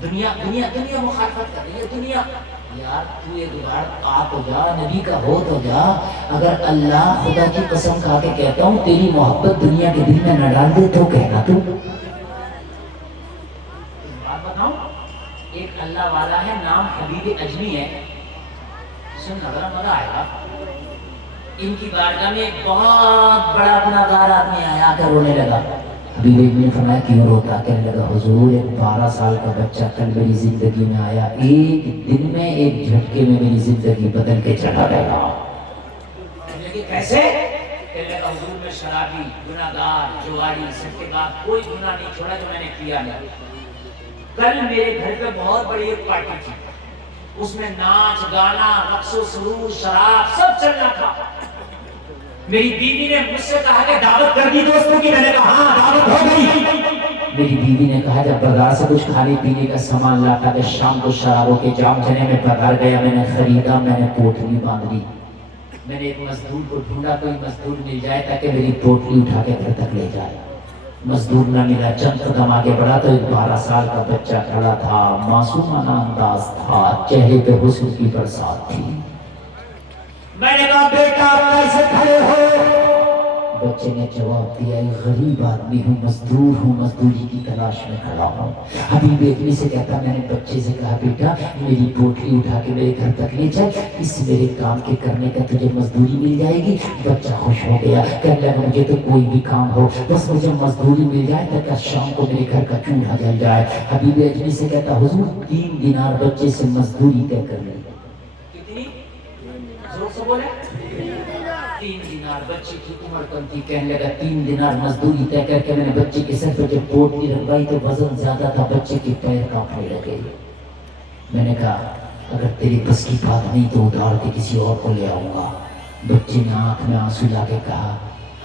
دنیا دنیا دنیا مخالفت کر رہی ہے، دنیا۔ یار تو ایک بار آ تو جا، نبی کا ہو تو جا۔ اگر اللہ خدا کی قسم کھا کے کہتا ہوں تیری محبت دنیا کے دل میں نہ ڈال دے تو کہنا تو بات بتاؤں، ایک اللہ والا ہے، نام حبیب اجمی ہے، سننا بڑا مزہ آئے گا۔ ان کی بارگاہ میں ایک بہت بڑا گناہگار آدمی آیا کر رونے لگا۔ حبیب اجمی نے فرمایا کیوں روتا؟ کہنے لگا حضور ایک 12 سال کا بچہ کل میری زندگی میں آیا، ایک دن میں ایک جھٹکے میں میری زندگی بدل کے چلا گیا۔ کیسے؟ کہنے لگا حضور میں شرابی، گناہگار، جواری، سب کے بعد کوئی گناہ نہیں چھوڑا جو میں نے کیا نہیں۔ کل میرے گھر پہ بہت بڑی ایک پارٹی تھی، اس میں ناچ گانا رقص و سرور شراب سب چلنا تھا۔ میری بیوی نے مجھ سے کہا کہ دعوت کر دی دوستوں کی، میں نے کہا ہاں دعوت ہو گئی۔ میری بیوی نے کہا جب بازار سے کچھ کھانے پینے کا سامان لاتا کہ شام کو شرابوں کے جام جنے میں پکڑ گیا، میں نے خریدا، میں نے پوٹلی باندھ لی۔ میں نے ایک مزدور کو ڈھونڈا، کوئی مزدور مل جائے تاکہ میری پوٹلی اٹھا کے گھر تک لے جائے۔ مزدور نہ ملا، چند قدم آگے بڑھا تو ایک 12 سال کا بچہ کھڑا تھا، معصومانہ انداز تھا، چہرے پہ حسن کی برسات تھی۔ میں نے کہا بیٹا کیسے کھڑے ہو؟ بچے نے جواب دیا غریب آدمی ہوں، مزدور ہوں، مزدوری کی تلاش میں کھڑا ہوں۔ حبیب اجمی سے کہتا میں نے بچے سے کہا بیٹا میری پوٹلی اٹھا کے میرے گھر تک لے چل، اس میرے کام کے کرنے کا تجھے مزدوری مل جائے گی۔ بچہ خوش ہو گیا، کہنے لگا مجھے تو کوئی بھی کام ہو بس مجھے مزدوری مل جائے تاکہ شام کو میرے گھر کا چولہا جل جائے۔ حبیب اجمی سے کہتا حضور 3 دینار بچے سے مزدوری طے کر لی۔ کتنی؟ زور سے بولے۔ 3 دینار، بچے کی عمر کم تھی، کہنے لگا 3 دینار مزدوری طے کر کے میں نے بچے کے سر پہ جب پوٹلی رکھوائی تو وزن زیادہ تھا، بچے کے پیر کانپنے لگے۔ میں نے کہا اگر تیری بس کی بات نہیں تو ادھار کے کسی اور کو لے آؤں گا۔ بچے نے آنکھ میں آنسو لا کے کہا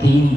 3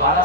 12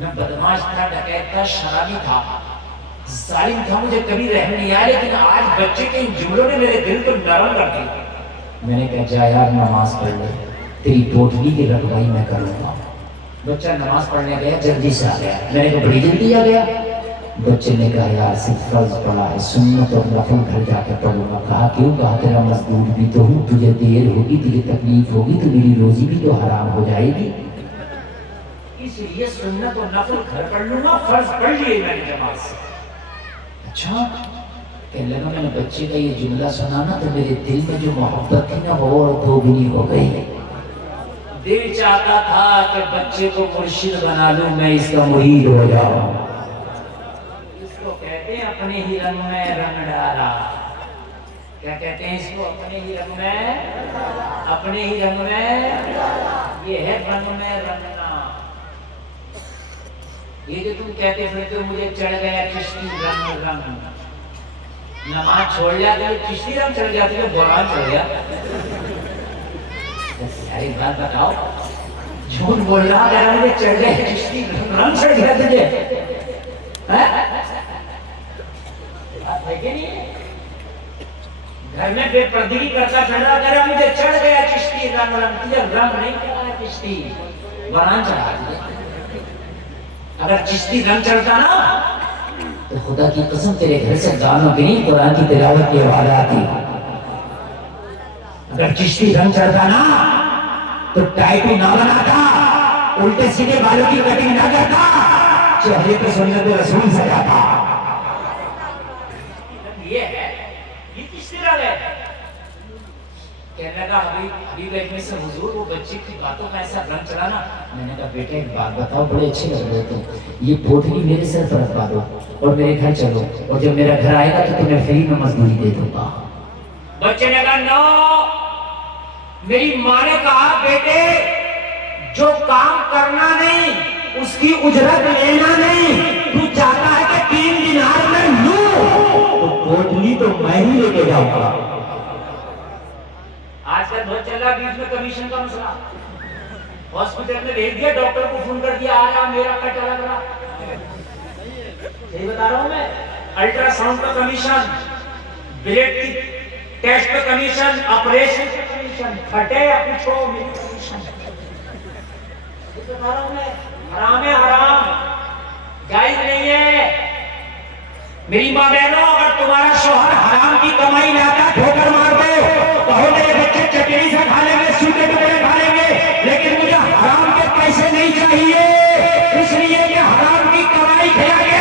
میں بدماش تھا, ڈکیت تھا, شرابی تھا, ظالم تھا, مجھے کبھی رحم نہیں آیا, لیکن آج بچے کے ان جملوں نے میرے دل کو نرم کر دیا. میں نے کہا جا یار نماز پڑھ لے, تیری پوٹلی کی رکھوائی میں کر لوں گا. بچہ نماز پڑھنے گیا, جلدی سے آ گیا. میں نے کہا بڑی جلدی آ گیا. بچے نے کہا یار صرف فرض پڑھا ہے, سنت اور نفل گھر جا کے پڑھوں گا. کہا کیوں؟ کہا تیرا مزدور بھی تو ہوں, تجھے دیر ہوگی, تجھے تکلیف ہوگی, تو میری روزی بھی تو حرام ہو جائے گی, اس لیے سنت اور نفل گھر پڑھ لوں گا, فرض پڑھ لیے میں نے جماعت سے. اچھا کہنے لگا میں نے بچے کا یہ جملہ سنا نا تو میرے دل میں جو محبت تھی نا وہ اور دوگنی ہو گئی. دل چاہتا تھا کہ بچے کو مرشد بنا لوں, میں اس کا مرید ہو جاؤں. اس کو کہتے ہیں اپنے ہی رنگ میں رنگ ڈالا. کیا کہتے ہیں اس کو؟ اپنے ہی رنگ میں, اپنے ہی رنگ میں. یہ ہے رنگ میں رنگنا. یہ جو تم کہتے پھرتے ہو مجھے چڑھ گیا چشتی رنگ رنگ, نماز چھوڑ لیا تو چشتی رنگ چڑھ جاتی ہے, قرآن چڑھ گیا. یار ایک بات بتاؤ, جھوٹ بول رہا, اگر مجھے چڑھ گیا چشتی رنگ چڑھ گیا تجھے, بات ہے کہ نہیں؟ گھر میں بے پردگی کرتا پھر رہا, اگر مجھے چڑھ گیا چشتی رنگ رنگ, تجھے رنگ نہیں چڑھا چشتی, قرآن چڑھا دیا. اگر چشتی رنگ چڑھتا نا تو خدا کی قسم تیرے گھر سے گانوں کی نہیں قرآن کی تلاوت کی آواز آتی. اگر چشتی رنگ چڑھتا نا تو ٹائٹو نہ بناتا, الٹے سیدھے بالوں کی کٹنگ نہ کرتا, چہرے پہ سنت رسول سجاتا. یہ ہے, یہ چشتی رنگ ہے. کہنے لگا حبیب اجمی سے حضور وہ بچے کی باتوں میں ایسا رنگ چڑھا نا. میں نے کہا بیٹے ایک بات بتاؤ, بڑے اچھے لگ رہے تم, یہ پوٹلی میرے سر پر رکھوا دو اور میرے گھر چلو, اور جب میرا گھر آئے گا تو تمہیں فری میں مزدوری دے دوں گا. بچے نے کہا نو, میری ماں نے کہا بیٹے جو کام کرنا نہیں اس کی اجرت لینا نہیں, تو چاہتا ہے کہ 3 دینار میں لوں تو پوٹلی تو میں ہی لے کے جاؤں گا. آج کل بہت چل رہا بیچ میں کمیشن کا مسئلہ. ہاسپٹل میں بھیج دیا, ڈاکٹر کو فون کر دیا, آ رہا میرا کٹ الگ رہا. صحیح بتا رہا ہوں میں, الٹرا ساؤنڈ کا کمیشن, بلڈ کی ٹیسٹ کا کمیشن, آپریشن کا کمیشن, پھٹے یا کچھ ہو میری کمیشن. صحیح بتا رہا ہوں میں, حرام ہے حرام, جائز نہیں ہے. میری ماں بہنوں, اگر تمہارا شوہر حرام کی کمائی لاتا ٹھوکر مار دو, کہو میرے بچے چٹنی سے کھا لیں گے, سوکھے ٹکڑے کھا لیں گے, لیکن مجھے حرام کے پیسے نہیں چاہیے, اس لیے کہ حرام کی کمائی کھلا کے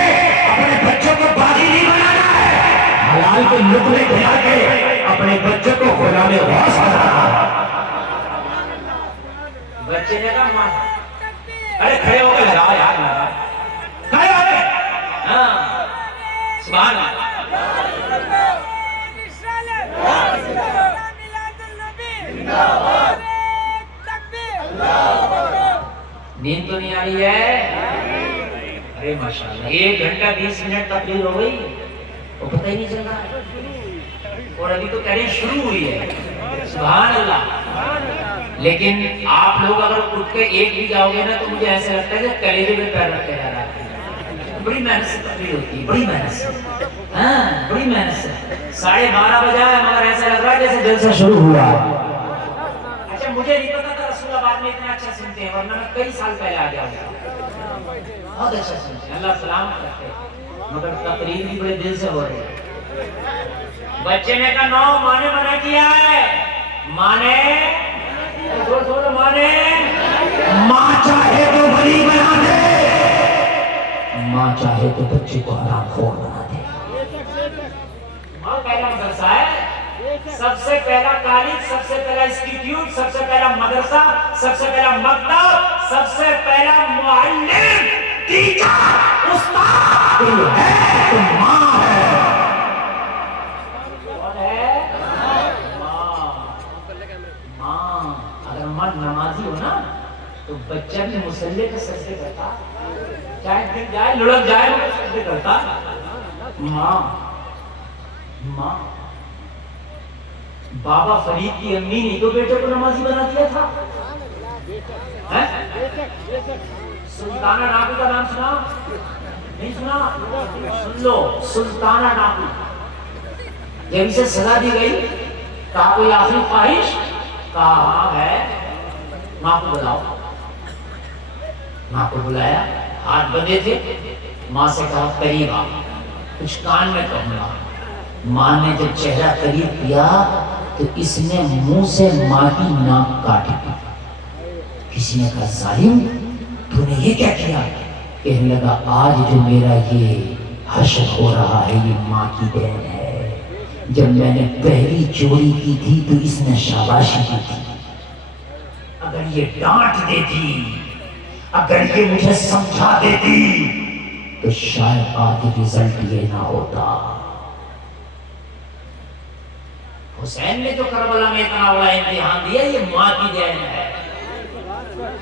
اپنے بچوں کو باغی نہیں بنانا ہے, حلال کے لقمے کھلا کے اپنے بچوں کو غلام غوث بنانا ہے. بچے نے کہا ماں, ارے کھڑے ہو کے لگاؤ یار, کھڑے ہو کے, ہاں سبحان اللہ. نیند تو نہیں آ رہی ہے؟ ارے ماشاءاللہ 1 گھنٹہ 20 منٹ تقریر ہو گئی, وہ پتہ ہی نہیں چل رہا, اور ابھی تو کہہ شروع ہوئی ہے. سبحان اللہ. لیکن آپ لوگ اگر اٹھ کے ایک بھی جاؤ گے نا تو مجھے ایسا لگتا ہے کہ کلیجے میں پیر رکھ کے جا رہا ہے. بڑی محنت سے تقریر ہوتی ہے, بڑی محنت سے, ہاں بڑی محنت سے. 12:30 بجا ہے مگر ایسا لگ رہا ہے جیسے جلسہ شروع ہوا. اچھا مجھے نہیں پتا تھا رسول آباد میں اتنا اچھا سنتے ہیں, ورنہ میں کئی سال پہلے آ گیا ہوں. بہت اچھا سنتے ہیں, اللہ سلامت رکھے, مگر تقریر بھی بڑے دل سے ہو رہی ہے. بچے نے کہا نو, ماں نے منع کیا ہے, ماں نے ماں چاہے تو ولی بنا دے, ماں چاہے تو بچے کو حرام خور بنا دے. ماں پہلا مدرسہ ہے, سب سے پہلا کالج, سب سے پہلا انسٹیٹیوٹ, سب سے پہلا مدرسہ, سب سے پہلا مکتب, سب سے پہلا معلم, ٹیچر, استاد ہے تو ماں ہے. کون ہے؟ ماں. اگر ماں نمازی ہو نا تو بچہ بھی مصلی پہ سجدے کرتا, چاہے گر جائے لڑک جائے وہ سجدے کرتا. ماں بابا فرید کی امی نے تو بیٹے کو نمازی بنا دیا تھا. سلطانہ ڈاکو کا نام سنا؟ نہیں سنا؟ سن لو، سلطانہ ڈاکو جب اسے سزا دی گئی، کہا کوئی آخری خواہش؟ کہا ہاں ہے، ماں کو بلاؤ۔ ماں کو بلایا، ہاتھ بندھے تھے، ماں سے کہا قریب آ، کچھ کان میں کہوں گا۔ ماں نے جب چہرہ قریب کیا تو اس نے منہ سے ماں کی ناک کاٹی۔ کسی نے کہا ظالم تو نے یہ کیا کیا؟ کہنے لگا آج جو میرا یہ حشر ہو رہا ہے یہ ماں کی دین ہے۔ جب میں نے پہلی چوری کی تھی تو اس نے شاباشی دی تھی، اگر یہ ڈانٹ دیتی، اگر یہ مجھے سمجھا دیتی تو شاید آج رزلٹ یہ نہ ہوتا۔ حسین نے جو کربلا میں اتنا بڑا امتحان دیا یہ ماں کی دین ہے۔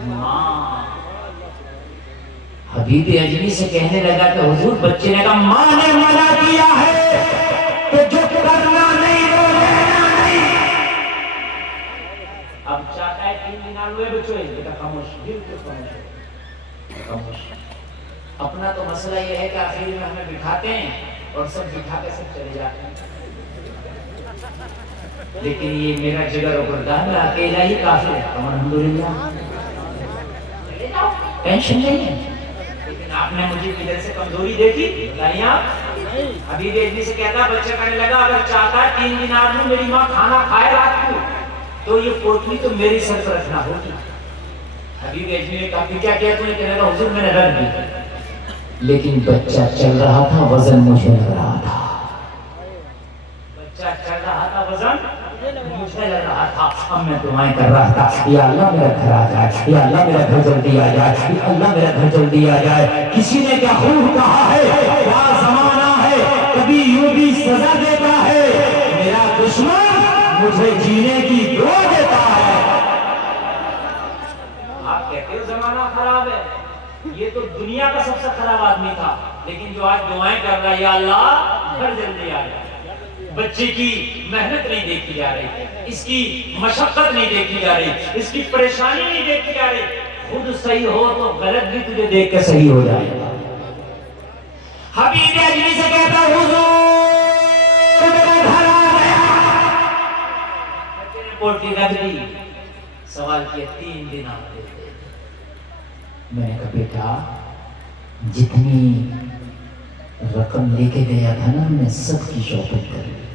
ماں حبیب اجمی سے کہنے لگا کہ حضور، بچے نے کہا ماں نے منع کیا ہے کہ جو کرنا نہیں وہ لینا نہیں۔ اب چاہتا ہے 3 دینار ہوئے بچوں، بیٹا خاموش، بالکل خاموش۔ اپنا تو مسئلہ یہ ہے کہ آخر میں ہمیں بٹھاتے ہیں اور سب بٹھا کے سب چلے جاتے ہیں، لیکن یہ میرا جگر بردار میں اکیلا ہی کافر ہے، الحمدللہ، ٹینشن نہیں ہے۔ لیکن آپ نے مجھے کدھر سے کمزوری دیکھی بتائیے آپ؟ حبیب اجمی سے کہتا بچہ کہنے لگا اگر چاہتا ہے 3 دینار میں میری ماں کھانا کھائے رات کو تو یہ پوٹلی تو میری سر پر رکھنا ہوگی۔ حبیب اجمی نے کہا کیا کیا تو نے؟ کہنے لگا حضور میں نے رکھ دی، لیکن بچہ چل رہا تھا، وزن مجھے لگ رہا تھا۔ بچہ چل رہا تھا، وزن مجھے لگ رہا تھا۔ اب میں دعائیں کر رہا تھا، یا اللہ میرا گھر آ جائے، یا اللہ میرا گھر جلدی آ جائے، یا اللہ میرا گھر جلدی آ جائے۔ کسی نے کیا خوب کہا ہے، کیا زمانہ ہے کبھی یوں بھی سزا دیتا ہے، میرا دشمن مجھے جینے کی دعا دیتا ہے۔ آپ کہتے ہو زمانہ خراب ہے، یہ تو دنیا کا سب سے خراب آدمی تھا، لیکن جو آج دعائیں کر رہا ہے یا اللہ گھر جلدی آ جائے۔ بچے کی محنت نہیں دیکھی جا رہی، اس کی مشقت نہیں دیکھی جا رہی، اس کی پریشانی نہیں دیکھی جا رہی، خود صحیح ہو تو غلط بھی تجھے دیکھ کے صحیح ہو جائے گا۔ حبیب اجمی سے کہتا حضور میرا گھر آ گیا، بچے نے پوٹلی رکھ دی، سوال کیا 3 دن آپ دیتے؟ میں نے کہا بیٹا جتنی رقم لے کے گیا تھا نا میں سب کی شاپنگ کر لی،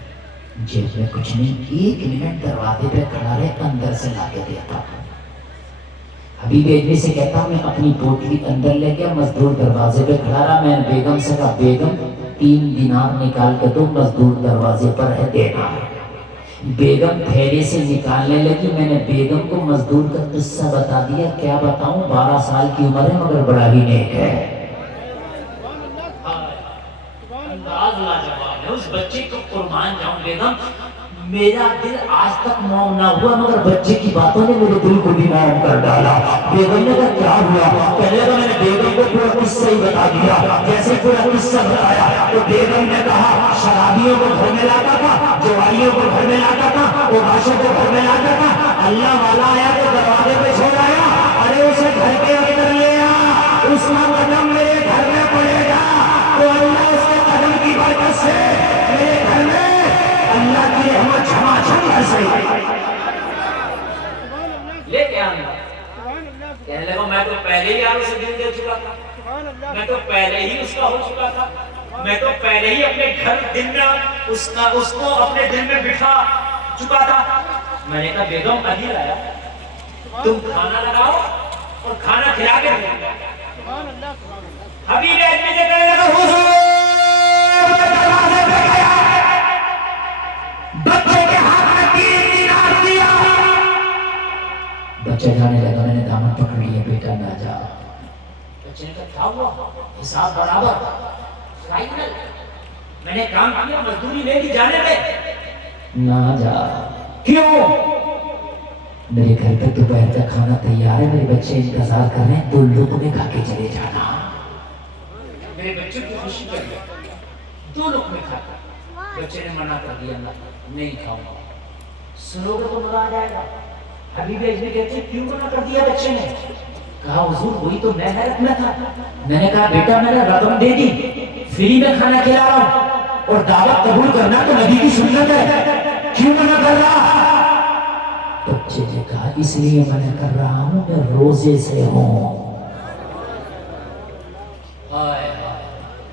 جیب میں کچھ نہیں، 1 منٹ دروازے پہ کھڑا رہے اندر سے لا کے دیتا۔ حبیب اجمی سے کہتا میں اپنی پوٹلی اندر لے گیا، مزدور دروازے پہ کھڑا رہا، میں نے بیگم سے کہا بیگم 3 دینار نکال کے دو، مزدور دروازے پر ہے دینا ہے۔ بیگم تھیلے سے نکالنے لگی، میں نے بیگم کو مزدور کا قصہ بتا دیا۔ کیا بتاؤں، 12 سال کی عمر ہے مگر بڑا ہی نیک ہے۔ انداز لاجواب ہے، اس بچے کو قربان جاؤں بیگم، میرا دل آج تک موم نہ ہوا مگر بچے کی باتوں نے میرے دل کو بھی موم کر ڈالا۔ بیگم نے کہا کیا ہوا؟ پہلے تو میں نے بیگم کو پورا قصہ ہی بتا دیا، جیسے پورا قصہ بتایا تو بیگم نے کہا شرابیوں کو گھر میں لاتا تھا، جواریوں کو گھر میں لاتا تھا، اوباشوں کو گھر میں لاتا تھا، اللہ والا آیا تو دروازے پہ چھوڑ آیا، ارے اسے گھر کے اندر لے آ، اس کا قدم میرے گھر میں پڑے گا تو اللہ اس کے قدم کی برکت سے میرے گھر میں اللہ کی رحمت چھما چھم برسے۔ لے کے آنا، کہنے لگا میں تو پہلے ہی یار اسے دل دے چکا تھا، میں تو پہلے ہی اس کا ہو چکا تھا، میں تو پہلے ہی اپنے گھر دل میں اس کو اپنے دل میں بٹھا چکا تھا۔ میں نے کہا بیگم ابھی آیا، تم کھانا لگاؤ اور کھانا کھلا کے حبیب اجمی سے کہنے لگا حضور دروازے پہ گیا، بچے کے ہاتھ میں 3 دینار دیا، بچہ جانے لگا، میں نے دامن پکڑ لیا، بیٹا نہ جا۔ بچے نے کہا کیا ہوا؟ حساب برابر فائنل، میں نے کام کیا، مزدوری لے لی، جانے دے۔ نہ جا۔ کیوں؟ میرے گھر پہ دوپہر کا کھانا تیار ہے، میرے بچے انتظار کر رہے ہیں، 2 لقمے کھا کے چلے جانا۔ میرے بچے کی خوشی کر دیا، 2 لقمے کھاتا۔ بچے نے منع کر دیا، نہیں کھاؤں گا۔ سنو گے تو مزہ آ جائے گا۔ حبیب اجمی کہتے ہیں کیوں منع کر دیا بچے نے؟ کہا حضور وہی تو میں حیرت میں تھا. میں نے کہا بیٹا میں نے رقم دے دی, فری میں کھانا کھلا رہا ہوں, اور دعوت قبول کرنا تو نبی کی سنت ہے, کیوں منع کر رہا؟ بچے نے کہا اس لیے منع کر رہا ہوں میں روزے سے ہوں.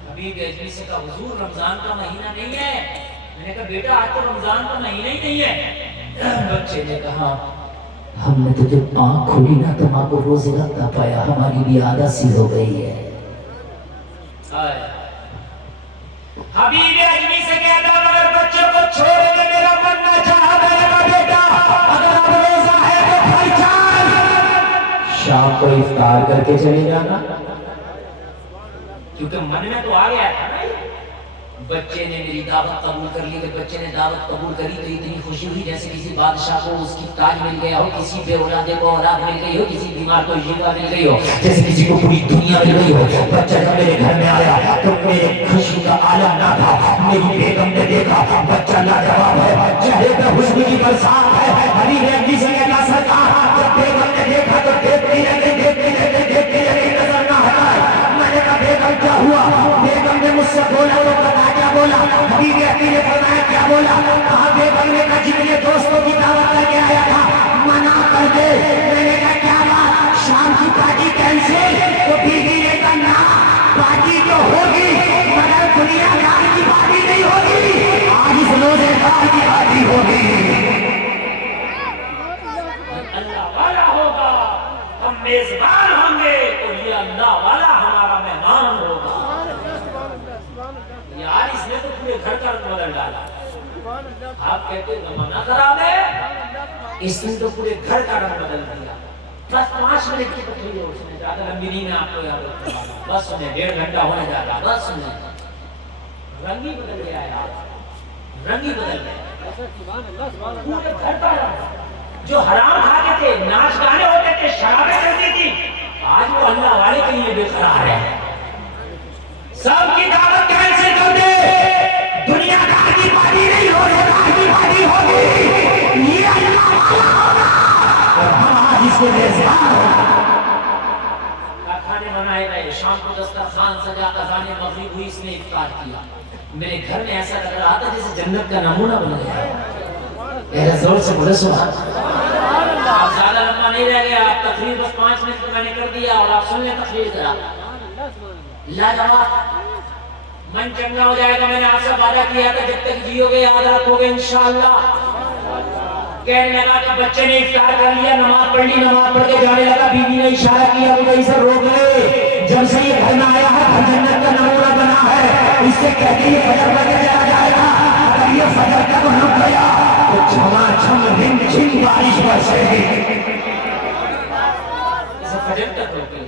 حبیب اجمی سے کہا حضور رمضان کا مہینہ نہیں ہے. میں نے کہا بیٹا آج تو رمضان کا مہینہ ہی نہیں ہے. بچے نے کہا ہم نے تو جب آنکھ کھولی نا تو ماں کو روزے رکھتا پایا, ہماری بھی عادت سی ہو گئی ہے. حبیب اجمی سے کہتا مگر بچوں کو چھوڑ کے میرا من نہ چاہا. میں نے بیٹا اگر اب روزہ ہے تو پھر چل شام کو افطار کر کے چلے جانا, کیونکہ من میں تو آ گیا تھا نا. بچے نے میری دعوت قبول کر لی. بچے نے دعوت قبول کری تو اتنی خوشی ہوئی جیسے کسی بادشاہ کو اس کی تاج مل گیا ہو, کسی بے اولادے کو اولاد مل گئی ہو, کسی بیمار کو شفا مل گئی ہو, جیسے کسی کو پوری دنیا مل گئی ہو. بچہ جب میرے گھر میں آیا تو میرے خوشی کا عالم نہ تھا. میری بیگم نے دیکھا بچہ لاجواب ہے, چہرے پہ خوشبو کی برسات ہے. حبیب اجمی سے کہتا سرکار جب بیگم نے دیکھا تو دیکھتی رہ گئی نظر نہ ہٹائے. میں نے کہا بیگم کیا ہوا؟ بیگم نے مجھ سے بولا تو بتا کیا بولا؟ حبیب اجمی نے فرمایا کیا بولا؟ کہا بیگم نے کہا جتنے دوستوں کی دعوت کر کے آیا تھا منع کر دے. میں نے کہا کیا بات؟ شام کی پارٹی کینسل. تو بیوی نے کہا نا پارٹی تو ہوگی مگر دنیا دار کی پارٹی نہیں ہوگی, آج اس روزے دار کی پارٹی ہوگی. اللہ والا ہوگا, ہم میزبان ہوں گے تو یہ اللہ والا ہمارا مہمان ہوگا. یار اس نے تو پورے گھر کا رنگ بدل ڈالا. آپ کہتے ہیں زمانہ خراب ہے, اس نے تو پورے گھر کا رنگ بدل دیا. بس 5 منٹ کی تقریر ہے, اس نے زیادہ لمبی نہیں, میں آپ کو یاد رکھتا ہوں. بس سنیں 1.5 گھنٹہ ہونے جا رہا, بس سنیں. رنگ ہی بدل گیا ہے آپ, رنگ ہی بدل گیا. پورے گھر کا رنگ. جو حرام کھاتے تھے, ناچ گانے ہوتے تھے, شرابیں چلتی تھی, آج وہ اللہ والے کے لیے بے قرار ہے. سب کی دعوت کینسل کر دے, دنیا دار کی پارٹی نہیں ہو, دار کی پارٹی ہوگی. یہ اللہ والا ہوگا اور ہم آج اس کے میزبان ہوگا. کھانے بنائے گئے, شام کو دسترخوان سجا, اذان مغرب ہوئی, اس نے افطار کیا. میرے گھر میں ایسا لگ رہا تھا جیسے جنت کا نمونہ بن گیا. زور سے بولے سبحان اللہ. آپ زیادہ لمبا نہیں رہ گیا, آپ تقریر بس 5 منٹ میں نے کر دیا اور آپ سن لیں تقریر ذرا. لاجواب, من چنگا ہو جائے گا. میں نے آپ سے وعدہ کیا تھا جب تک جیو گے یاد رکھو گے انشاءاللہ. کہنے لگا کہ بچے نے افطار کر لیا, نماز پڑھ لی, نماز پڑھ کے جانے لگا. بیوی نے اشارہ کیا کہ اسے روک لے, جب سے یہ گھر میں آیا ہے ہر جنت کا نمونہ بنا ہے. اس سے کہتے یہ فجر بجے چلا جائے گا, اگر یہ فجر تک رک گیا تو جھما جھم رم جھم بارش برسے گی. اسے فجر تک روکے.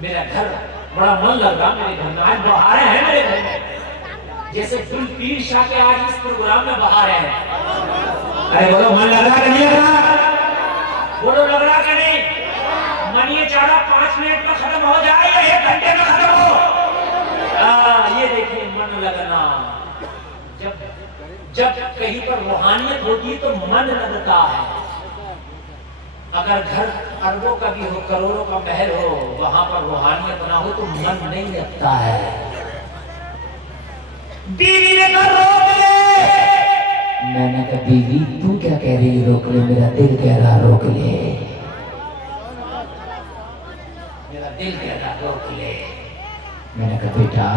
میرا گھر بڑا من لگ رہا, میرے گھر میں آج بہاریں ہیں میرے گھر میں, جیسے گل پیر شاہ کے آج اس پروگرام میں بہاریں ہیں. ارے بولو من لگ رہا کہ نہیں لگ رہا؟ بولو لگ رہا کہ نہیں؟ من یہ چاہ رہا 5 منٹ میں ختم ہو جائے یا 1 گھنٹے میں ختم ہو. یہ دیکھیے من لگنا. جب کہیں پر روحانیت ہوتی ہے تو من لگتا ہے. اگر گھر اربوں کا بھی ہو, کروڑوں کا محل ہو, وہاں پر روحانیت نہ ہو تو من نہیں لگتا ہے. بیوی نے کہا روک لے. میں نے کہا بیوی تو کیا کہہ رہی ہے روک لے, میرا دل کہہ رہا روک لے, میرا دل کہہ رہا روک لے. میں نے کہا بیٹا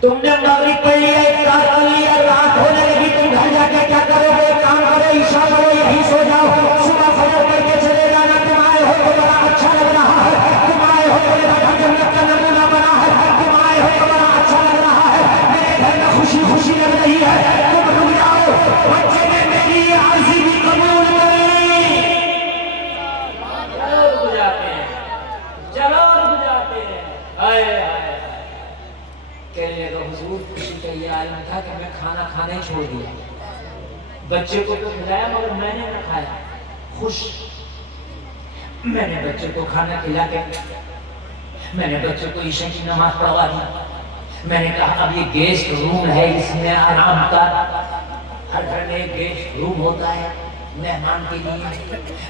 تم نے مغرب پڑھ لیا, افطار کر لیا, رات ہونے لگی, تم گھر جا کے کیا کرو گے؟ کام کرو, عشاء کرو, یہیں سو جاؤ. صبح فجر پڑھ کے چلے جانا. تم آئے ہو تو بڑا اچھا لگ رہا ہے, تم آئے ہو تو میرا گھر جنت کا نمونہ بنا ہے, تم آئے ہو تو بڑا اچھا لگ رہا ہے, میرے گھر میں خوشی خوشی لگ رہی ہے. تم رک جاؤ. بچے نے میری عرضی بھی قبول کر لی. چلو رک جاتے ہیں, چلو رک جاتے ہیں. کہنے لگا حضور خوشی کا یہ عالم تھا کہ میں کھانا کھانا ہی چھوڑ دیا. بچے کو تو کھلایا مگر میں نے نہ کھایا. خوش. میں نے بچے کو کھانا کھلا کے میں نے بچے کو عشاء کی نماز پڑھوا دی. میں نے کہا اب یہ گیسٹ روم ہے, اس میں آرام کا. ہر گھر میں ایک گیسٹ روم ہوتا ہے, مہمان کے لیے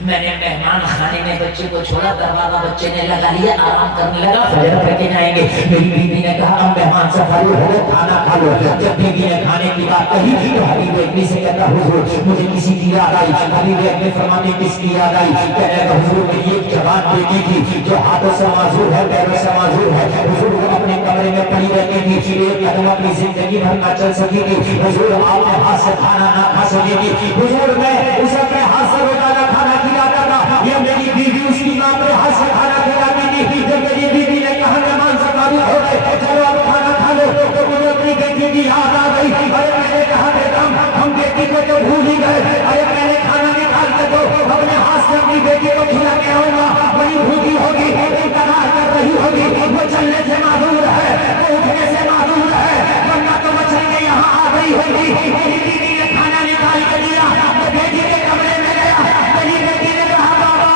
میں نے مہمان خانے میں بچے کو چھوڑا, دروازہ بچے نے لگا لیا, آرام کرنے لگا, فجر پڑھ کے جائیں گے. میری بیوی نے کہا اب مہمان سے فارغ ہو گئے, کھانا کھا لو. جب بیوی نے کھانے کی بات کہی تو حبیب اکرم سے کہتا حضور مجھے کسی کی یاد آئی. حبیب اکرم فرماتے کس کی یاد آئی؟ کہنے لگا حضور میری ایک جوان بیٹی تھی جو ہاتھوں سے معذور ہے, پیروں سے معذور ہے. حضور وہ اپنے کمرے میں پڑی رہتی تھی, ایک قدم اپنی زندگی بھر نہ چل سکی تھی. حضور آپ نے ہاتھ سے کھانا نہ کھا سکی تھی. حضور میں اسے اپنے ہاتھ سے روزانہ کھانا کھلاتا تھا. یہ میری بیوی اس کی ماں اپنے ہاتھ سے کھانا کھلاتی تھی. جب میری بیوی نے کہا مہمان سے فارغ ہو گئے, چلو اب کھانا کھا لو, تو مجھے اپنی بیٹی کی یاد آ گئی. ارے میں نے کہا بیٹا ہم بیٹی کو تو بھول ہی گئے. ارے میں نے کھانا نکال کے دو, اپنے ہاتھ سے اپنی بیٹی کو کھلا کے آؤں گا. بڑی بھوکی ہوگی, انتظار کر رہی ہوگی. وہ چلنے سے معذور ہے, وہ اٹھنے سے معذور ہے, ورنہ تو مچھلی کے یہاں آ گئی ہوگی. میری بیوی نے کھانا نکال کے دیا, وہ بیٹی کے کمرے میں گیا. میری بیٹی نے کہا بابا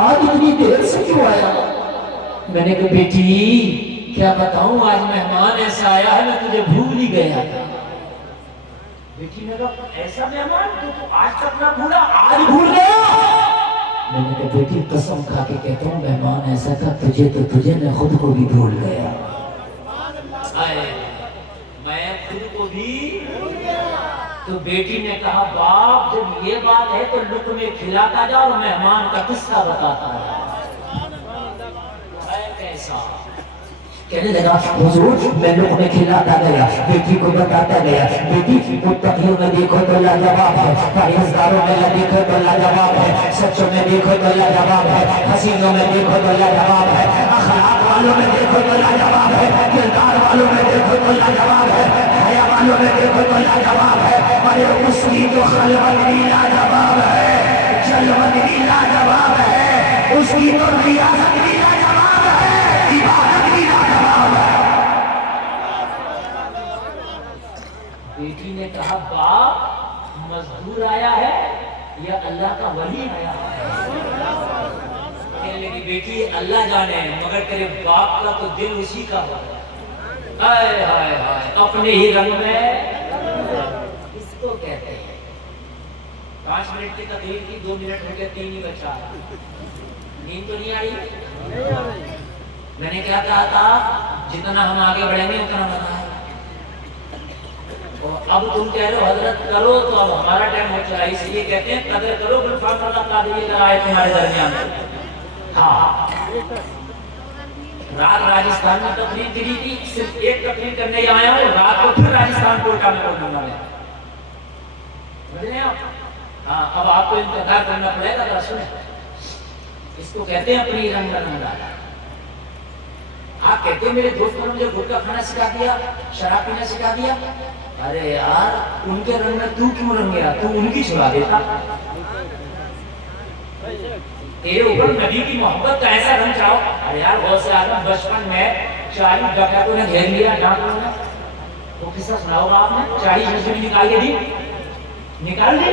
آج اتنی دیر سے کیوں آیا؟ میں نے کہا بیٹی کیا بتاؤں, آج مہمان ایسا آیا ہے میں تجھے بھول ہی گیا تھا. بیٹی نے کہا ایسا مہمان تو آج تک نہ بھولا, آج بھول گیا. میں نے کہا بیٹی قسم کھا کے کہتا ہوں مہمان ایسا تھا تجھے تو تجھے میں خود کو بھی بھول گیا. میں خود کو بھی. تو بیٹی نے کہا باپ جب یہ بات ہے تو لقمے کھلاتا جا اور مہمان کا قصہ بتاتا ہے کیسا. کہنے لگا حضور میں لقمے کھلاتا گیا, بیٹی کو بتاتا گیا. بیٹی متقیوں میں دیکھو تو لاجواب ہے, پرہیزگاروں میں دیکھو تو لاجواب ہے, سچوں میں دیکھو تو لاجواب ہے, حسینوں میں دیکھو تو لاجواب ہے, اخلاق والوں میں دیکھو تو لاجواب ہے, کردار والوں میں دیکھو تو لاجواب ہے, حیا والوں میں دیکھو تو لاجواب ہے. ارے اس کی تو خلوت بھی لاجواب ہے, جلوت بھی لاجواب ہے, اس کی تو ریاست بھی لاجواب ہے, عبادت بھی لاجواب ہے. بیٹی نے کہا باپ مزدور آیا ہے یا اللہ کا ولی آیا ہے؟ کہنے لگی بیٹی اللہ جانے مگر تیرے باپ کا تو دل اسی کا ہو. ہائے ہائے ہائے, اپنے ہی رنگ میں. اس کو کہتے ہیں 5 منٹ کی تقریر کی 2 منٹ ہو گئے, 3 ہی بچا. نیند تو نہیں آئی؟ میں نے کیا کہا تھا جتنا ہم آگے بڑھیں گے اتنا مزہ ہے. اب تم کہہ رہے ہو حضرت کرو تو اب ہمارا ٹائم ہو چلا, اس لیے کہتے ہیں قدر کرو گلفام اللہ قادری اگر آئے تمہارے درمیان میں. ہاں رات راجستھان میں تقریر دی تھی, صرف ایک تقریر کرنے ہی آیا ہوں, رات کو پھر راجستھان کوٹا میں پہنچوں گا میں. سمجھ رہے ہیں آپ؟ ہاں اب آپ کو انتظار کرنا پڑے گا. سنیں اس کو کہتے ہیں اپنی رنگ رنگ ڈالا. آپ کہتے ہیں میرے دوست نے مجھے گٹکا کھانا سکھا دیا, شراب پینا سکھا دیا. ارے یار ان کے رنگ میں تو کیوں رنگ گیا, تو ان کی چھڑا دیتا. تیرے اوپر نبی کی محبت کا ایسا رنگ چاہو. ارے یار غوث اعظم بچپن میں 40 ڈکیتوں نے گھیر لیا ڈاکوؤں نے. وہ قصہ سناؤ گا آپ نے؟ 40 رسولی نکال کے دی, نکال دی.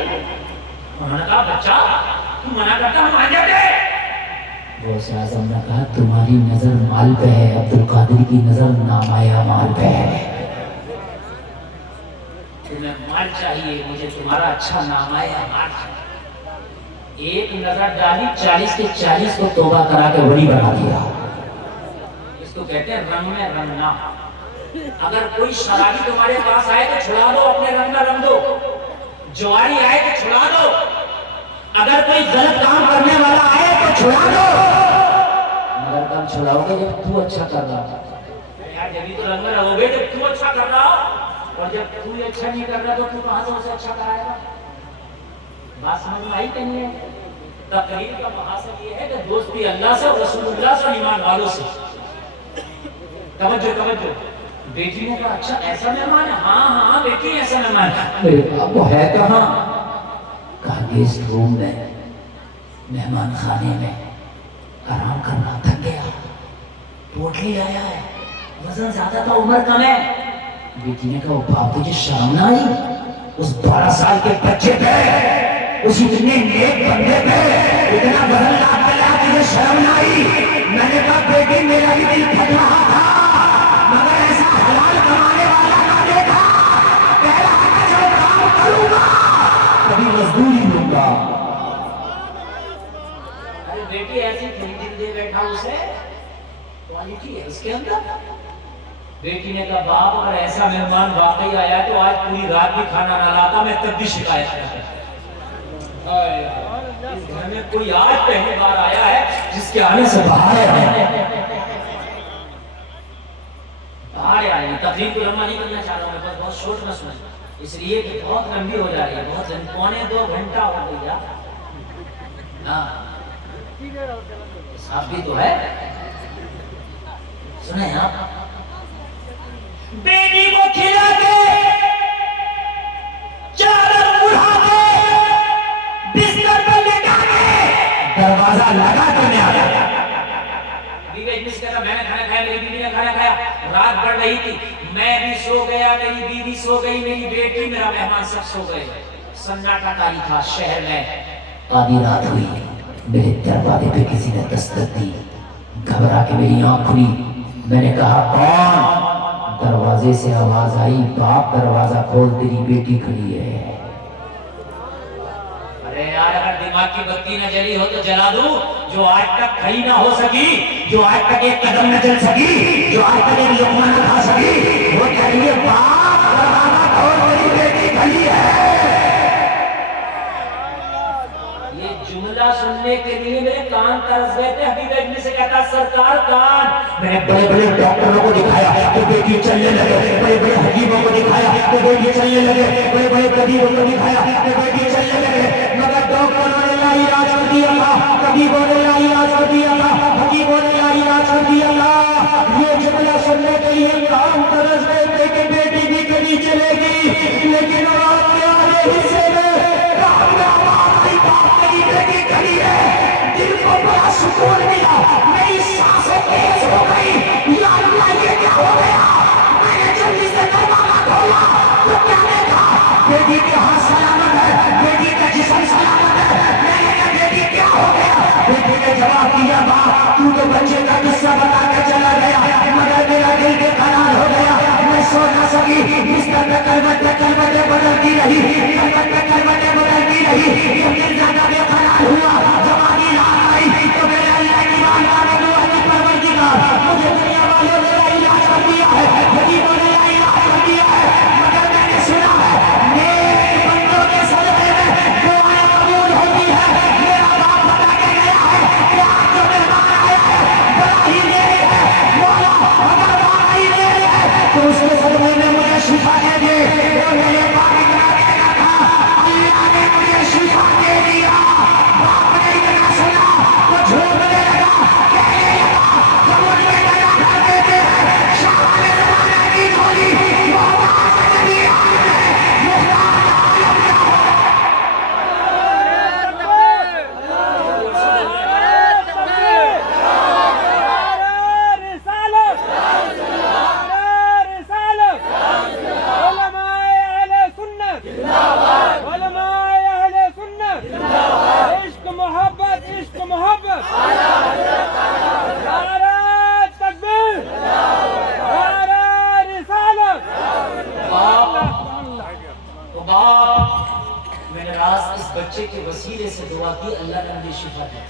انہوں نے کہا بچہ تو منع کرتا ہم آ جاتے. غوث اعظم نے کہا تمہاری نظر مال پہ ہے, عبد القادر کی نظر نامایا مال پہ ہے. تمہیں مال چاہیے, مجھے تمہارا اچھا نامایا مال چاہیے. ایک نظر ڈالی 40 کے 40 کو توبہ کرا کے ولی بنا دیا. اس کو کہتے ہیں رنگ میں رنگنا. اگر کوئی شرابی تمہارے پاس آئے تو چھڑا دو, اپنے رنگ میں رنگ دو. جواری آئے تو چھڑا دو. اگر کوئی غلط کام کرنے والا آئے تو چھڑا دو. مگر کام چھڑاؤ گے جب تو اچھا کر رہا ہو. یار جبھی تو رنگ میں رہو گے جب تو اچھا کر رہا ہو, اور جب تو اچھا نہیں کر رہا تو تو کہاں سے اسے اچھا کرائے گا. بات سمجھ میں آئی کہ نہیں ہے؟ تقریر کا مقصد یہ ہے کہ دوستی اللہ سے, رسول اللہ سے, ایمان والوں سے. توجہ توجہ. بیٹی نے کہا اچھا ایسا مہمان ہے؟ ہاں ہاں بیٹی ایسا مہمان ہے. اب وہ ہے کہاں؟ کہا گیسٹ روم میں, مہمان خانے میں آرام کرنا, تھک گیا, پوٹلی آیا ہے, وزن زیادہ تھا, عمر کم ہے. بیٹی نے کہا باپ تجھے شرم نہ آئی؟ اس 12 سال کے بچے پہ, اس اتنے نیک بندے پہ اتنا وزن لاپ کے لایا, تجھے شرم نہ آئی؟ میں نے کہا بیٹی میرا بھی دل پھٹ رہا تھا, مگر ایسا حلال کمانے والا نہ دیکھا. کہہ رہا تھا جو کام کروں گا کبھی مزدور کے اندر. بیٹی نے کہا باپ اگر ایسا مہمان واقعی آیا تو آج پوری رات بھی کھانا نہ لاتا، میں تب بھی شکایت کرتا. اس گھر میں کوئی آج پہلی بار آیا ہے جس کے آنے سے باہر ہے. باہر آئے ہیں. تقریر کو لمبا نہیں کرنا چاہ رہا ہوں، بس بہت شورٹ نہ سنیں، اس لیے کہ بہت لمبی ہو جا رہی ہے، بہت لمبی، پونے 2 گھنٹہ ہو گئی یار. ہاں صاحب بھی تو ہے. سنیں آپ. بیٹی کو کھلا کے چادر اڑا کے بستر پر لٹا کے دروازہ لگا کر میں آیا. بیوی اجمس کہتا میں نے کھانا کھایا، میری بیوی نے کھانا کھایا. رات بڑھ رہی تھی، میں بھی سو گیا، میری بیوی سو گئی، میری بیٹی، میرا مہمان سب سو گئے. سناٹا کاری تھا شہر میں. آدھی رات ہوئی، میرے دروازے پہ کسی نے دستک دی. گھبرا کے میری آنکھ کھلی. میں نے کہا کون؟ دروازے سے آواز آئی باپ دروازہ کھول، تیری بیٹی کھڑی ہے. ارے یار اگر دماغ کی بتی نہ جلی ہو تو جلا دوں. جو آج تک کھڑی نہ ہو سکی، جو آج تک ایک قدم نہ چل سکی، جو آج تک ایک لقمہ نہ کھا سکی، وہ کہہ رہی ہے باپ دروازہ کھول، تیری بیٹی کھڑی ہے. جملہ سننے کے لیے میرے کان ترس گئے تھے. حبیب اجمی سے کہتا سرکار کان. میں نے بڑے بڑے ڈاکٹروں کو دکھایا تو بیٹی چلنے لگے، بڑے بڑے حکیموں کو دکھایا تو بیٹی چلنے لگے، بڑے بڑے طبیبوں کو دکھایا تو بیٹی چلنے لگے، مگر ڈاکٹروں نے لا علاج کر دیا تھا، طبیبوں نے لا علاج کر دیا تھا، حکیموں نے لا علاج کر دیا تھا. یہ جملہ سننے کے لیے کان ترس گئے تھے کہ بیٹی بھی کہیں چلے گی، لیکن رات کے آدھے حصے میں بیٹی کھڑی ہے. دل کو بڑا سکون ملا، میری سانسیں تیز ہو گئی. یا اللہ یہ کیا ہو گیا؟ میں نے جلدی سے دروازہ کھولا تو کیا دیکھا؟ بیٹی کے ہاتھ سلامت ہے، بیٹی کا جسم سلامت ہے. میں نے کہا بیٹی کیا ہو گیا؟ بیٹی نے جواب دیا باپ تو تو بچے کا قصہ بتا کے چلا گیا، مگر میرا دل بے قرار ہو گیا، میں سو نہ سکی. بستر پہ کلمتیں بدلتی رہی، کلمت پہ کلمتیں بدلتی رہی. جب دل زیادہ بے قرار ہوا، جوانی رات آئی تو میرے اللہ کی مانگا میں دعا کی پروردگار مجھے دنیا والوں نے لا علاج کر دیا ہے، حکیموں نے لا علاج کر دیا ہے، مگر میں نے سنا ہے نیک بندوں کے صدقے میں دعائیں قبول ہوتی ہے. میرا باپ بتا کے گیا ہے کہ آپ جو مہمان آیا ہے بڑا ہی نیک ہے. مولا اگر واقعی نیک ہے تو اس کے صدقے میں مجھے شفا دے دے. وہ میرے باپ اتنا کہنا تھا، اللہ نے مجھے شفا دے دیا. باپ نے اتنا سنا تو جھوٹنے لگا، کہنے لگا قبر میں لگا کر دیتے ہیں. شاہ نے زمانہ کی کھولی، محتاج نبی عالم ہے، محتاج عالم کا. بچے کے وسیلے سے دعا کی، اللہ نے مجھے شفا دی.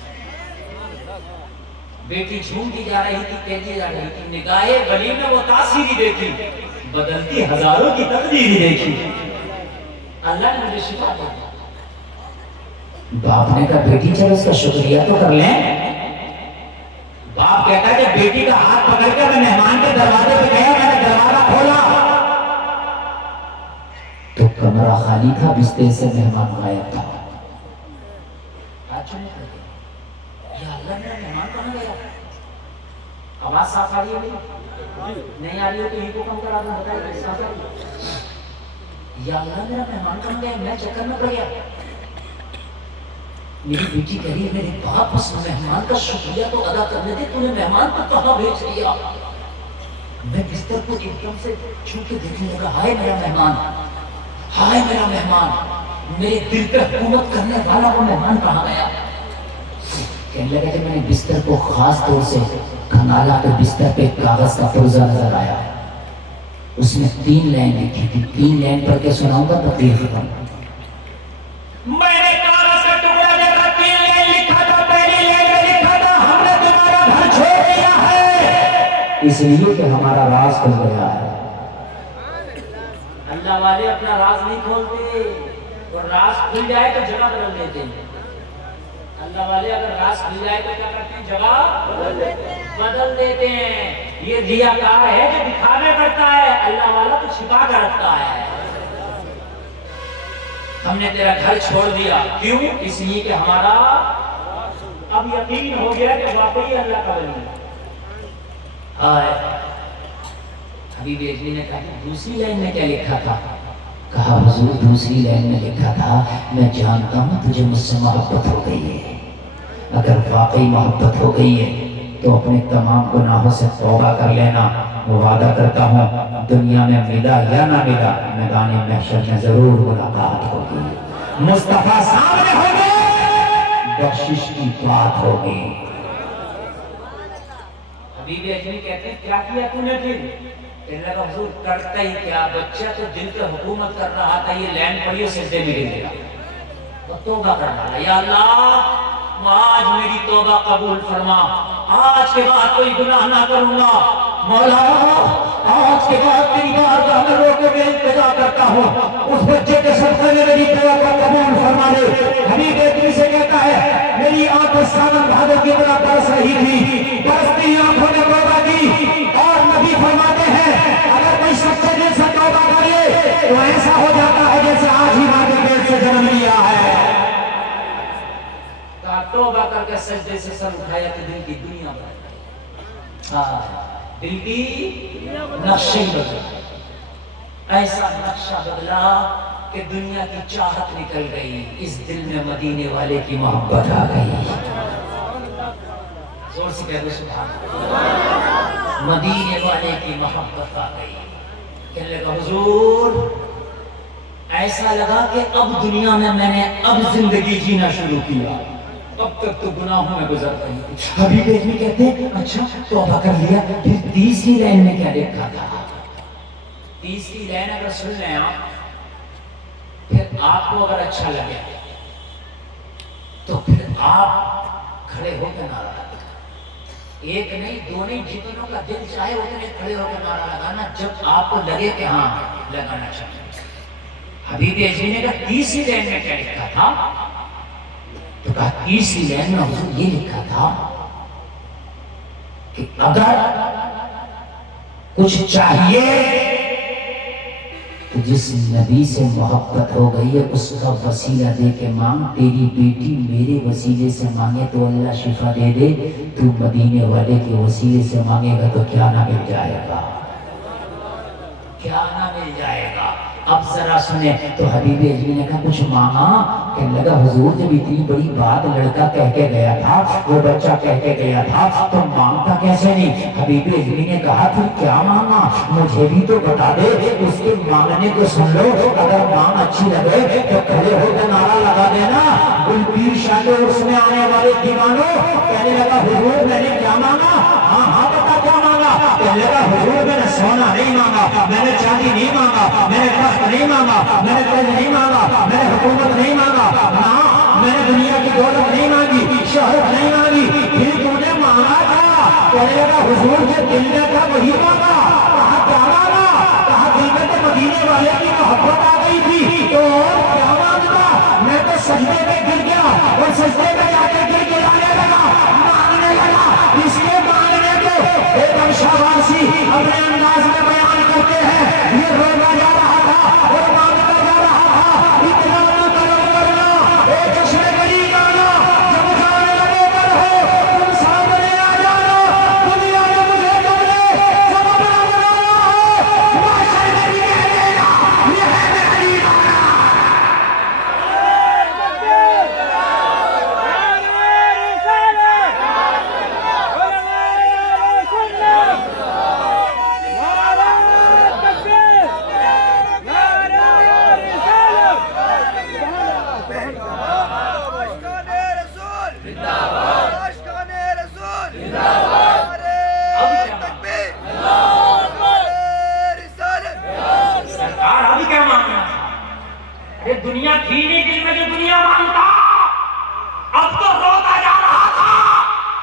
بیٹی جھومتی جا رہی تھی، کہتی جا رہی تھی. نگاہ ولی میں وہ تاثیری دیکھی، بدلتی ہزاروں کی تقدیری دیکھی. اللہ نے مجھے شفا دی. باپ نے کہا بیٹی چلو اس کا شکریہ تو کر لیں. باپ کہتا ہے کہ بیٹی کا ہاتھ پکڑ کے میں مہمان کے دروازے پہ گیا، میں نے دروازہ کھولا تو کمرہ خالی تھا، بستر سے مہمان غائب تھا. یا اللہ میرا مہمان کہاں گیا؟ آواز صاف آ رہی ہے نہیں آ رہی ہو تو یہ کو کم کرا دوں، بتائیے صاف آ رہی ہے. یا اللہ میرا مہمان کہاں گیا؟ میں چکر میں پڑ گیا. میری بیٹی کہہ رہی ہے میرے باپ بس مہمان کا شکریہ تو ادا کرنے دے، تو نے مہمان کو کہاں بھیج دیا؟ میں بستر کو ایک دم سے چھو کے دیکھنے لگا، ہائے میرا مہمان، ہائے میرا مہمان، میرے دل پہ حکومت کرنے والا وہ مہمان کہاں گیا؟ کہنے لگا کہ میں نے بستر کو خاص طور سے کھنگالا تو بستر پہ ایک کاغذ کا پرزہ نظر آیا. اس میں 3 لائن لکھی تھی. 3 لائن پڑھ کے سناؤں گا تقریر ختم. میں نے کاغذ کا ٹکڑا دیکھا، 3 لائن لکھا تھا. پہلی لائن میں لکھا تھا ہم نے تمہارا گھر چھوڑ دیا ہے. اس لیے کہ ہمارا راز کھل گیا ہے۔ اللہ والے اپنا راز نہیں کھولتے، اور راز کھل جائے تو جگہ بدل دیتے ہیں۔ اللہ والے اگر راز کھل جائے تو کیا کرتے ہیں؟ جگہ بدل دیتے ہیں۔ یہ ریاکار ہے جو دکھاوے کرتا ہے، اللہ والا تو چھپا کر رکھتا ہے۔ ہم نے تیرا گھر چھوڑ دیا، کیوں؟ اس لیے کہ ہمارا اب یقین ہو گیا کہ واقعی اللہ کا ولی ہے۔ حبیب اجلی نے کہا کہ دوسری لائن میں کیا لکھا تھا؟ کہا حضور دوسری لائن میں لکھا تھا میں جانتا ہوں تجھے مجھ سے محبت ہو گئی ہے، اگر واقعی محبت ہو گئی ہے تو اپنے تمام گناہوں سے توبہ کر لینا، وعدہ کرتا ہوں دنیا میں ملا یا نہ ملا میدان محشر میں ضرور ملاقات ہوگی، مصطفیٰ سامنے ہوں گے، بخشش کی بات ہوگی۔ حبیب اجلی کہتے ہیں کیا کیا تو نے پھر؟ کہنے لگا حضور کرتا ہی کیا، بچہ تو دل پہ حکومت کر رہا تھا، یہ لین پڑی سجدے میں گر گیا، اور توبہ کر رہا یا اللہ آج میری توبہ قبول فرما، آج کے بعد کوئی گناہ نہ کروں گا، مولا آج کے بعد تیری بارگاہ میں رو کے میں التجا کرتا ہوں، اس بچے کے صدقے میں میری توبہ قبول فرما لے۔ حبیب اجلی سے کہتا ہے میری آنکھیں ساون بھادر کی طرح برس رہی تھی، برستی آنکھوں نے توبہ کی، اور نبی فرماتے ہیں اگر کوئی سچے دل سے توبہ کرے تو ایسا ہو جاتا ہے جیسے آج ہی ماں کے پیٹ سے جنم لیا ہے۔ توبہ کر کے سجدے سے سر اٹھایا تو دل کی دنیا بدل گئی، دل کی نقشے بدلا، ایسا نقشہ بدلا کہ دنیا کی چاہت نکل گئی، اس دل میں مدینے والے کی محبت آ گئی۔ زور سے کہہ دو سبحان اللہ، مدینے والے کی محبت آ گئی۔ کہنے لگا حضور ایسا لگا کہ اب دنیا میں نے اب زندگی جینا شروع کیا، اب تک تو گناہوں میں گزر رہی تھی۔ حبیب اجلی کہتے ہیں اچھا توبہ کر لیا، پھر تیسری لائن میں کیا لکھا تھا؟ تیسری لائن اگر سن لیں آپ، پھر آپ کو اگر اچھا لگے تو پھر آپ کھڑے ہو کے نعرہ لگانا، ایک نہیں دو نہیں، جتنوں کا دل چاہے اتنے کھڑے ہو کے نعرہ لگانا جب آپ کو لگے کہ ہاں لگانا چاہیے۔ حبیب اجلی نے کہا تیسری لائن میں کیا لکھا تھا؟ تو کہا تیسری لائن میں حضور یہ لکھا تھا کہ اگر کچھ چاہیے تو جس نبی سے محبت ہو گئی ہے اس کا وسیلہ دے کے مانگ، تیری بیٹی میرے وسیلے سے مانگے تو اللہ شفا دے دے، تو مدینے والے کے وسیلے سے مانگے گا تو کیا نہ مل جائے گا، کیا نہ مل جائے گا۔ اب ذرا سنیں تو حبیب اجلی نے کہا کچھ مانگا؟ کہنے لگا حضور جب اتنی بڑی بات لڑکا کہہ کے گیا تھا، وہ بچہ کہہ کے گیا تھا تو مانگتا کیسے نہیں؟ حبیب اجلی نے کہا پھر کیا مانگا مجھے بھی تو بتا دے، اس کے مانگنے کو سن لو، اگر مانگ اچھی لگے تو کھڑے ہو کے نعرہ لگا دینا۔ گل پیر شاہ کے عرس میں آنے والے دیوانوں کہنے لگا حضور میں نے کیا مانگا؟ ہاں ہاں بتا کیا مانگا؟ کہنے لگا حضور میں نے سونا نہیں مانگا، میں نے چاندی نہیں مانگا، میں نے تخت نہیں مانگا، میں نے تاج نہیں مانگا، میں نے حکومت نہیں مانگا، میں نے دنیا کی دولت نہیں مانگی، شہرت نہیں مانگی، پھر تو نے مانگا تھا؟ کہنے لگا حضور جو دل میں تھا وہی مانگا۔ کہا کیا مانگا؟ کہا دل میں تو مدینے والے کی محبت آ گئی تھی تو اور کیا مانگا؟ میں تو سجدے میں گر گیا اور سجدے میں جا کے گر گرانے لگا، مانگنے لگا۔ اس کے مانگنے کو ایک شاہبازی اپنے انداز میں بیان کرتے ہیں، یہ روزہ جا رہا تھا اور مانگتا جا رہا تھا، اتنا نہ کرنا اے چشمے گری جانا، جب جانے لگے پر ہو تم سامنے آ جانا، دنیا میں مجھے جب لے سب اپنا بنانا ہو، معاشر میں بھی کہہ دینا یہ ہے میری مانا۔ دنیا تھی نہیں دل میں جو دنیا مانگتا، اب تو روتا جا رہا تھا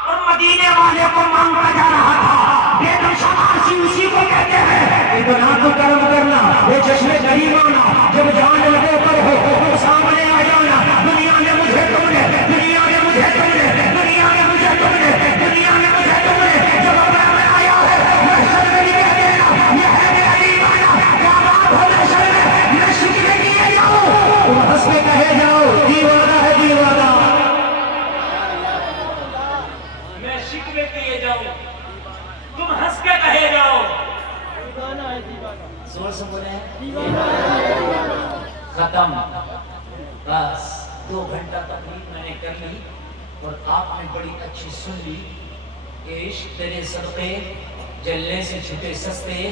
اور مدینے والے کو مانگتا جا رہا تھا۔ ختم. بس 2 گھنٹہ تقریر میں نے کر لی اور آپ نے بڑی اچھی سن لی کہ عشق تیرے صدقے جلنے سے چھٹے سستے،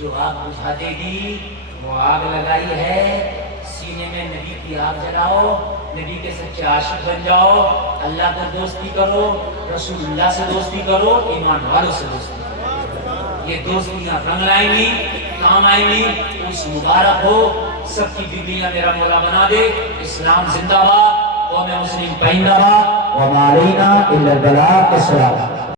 جو آگ بجھا دے گی وہ آگ لگائی ہے. سینے میں نبی کی آگ جلاؤ، نبی کے سچے عاشق بن جاؤ، اللہ کو دوستی کرو، رسول اللہ سے دوستی کرو، ایمان والوں سے دوستی کرو. یہ دوستیاں رنگ لائیں گی، کام آئیں گی. اس مبارک ہو، سب کی بیویاں میرا مولا بنا دے. اسلام زندہ باد، قوم مسلم پائندہ باد. وما علینا الا البلاغ. السلام.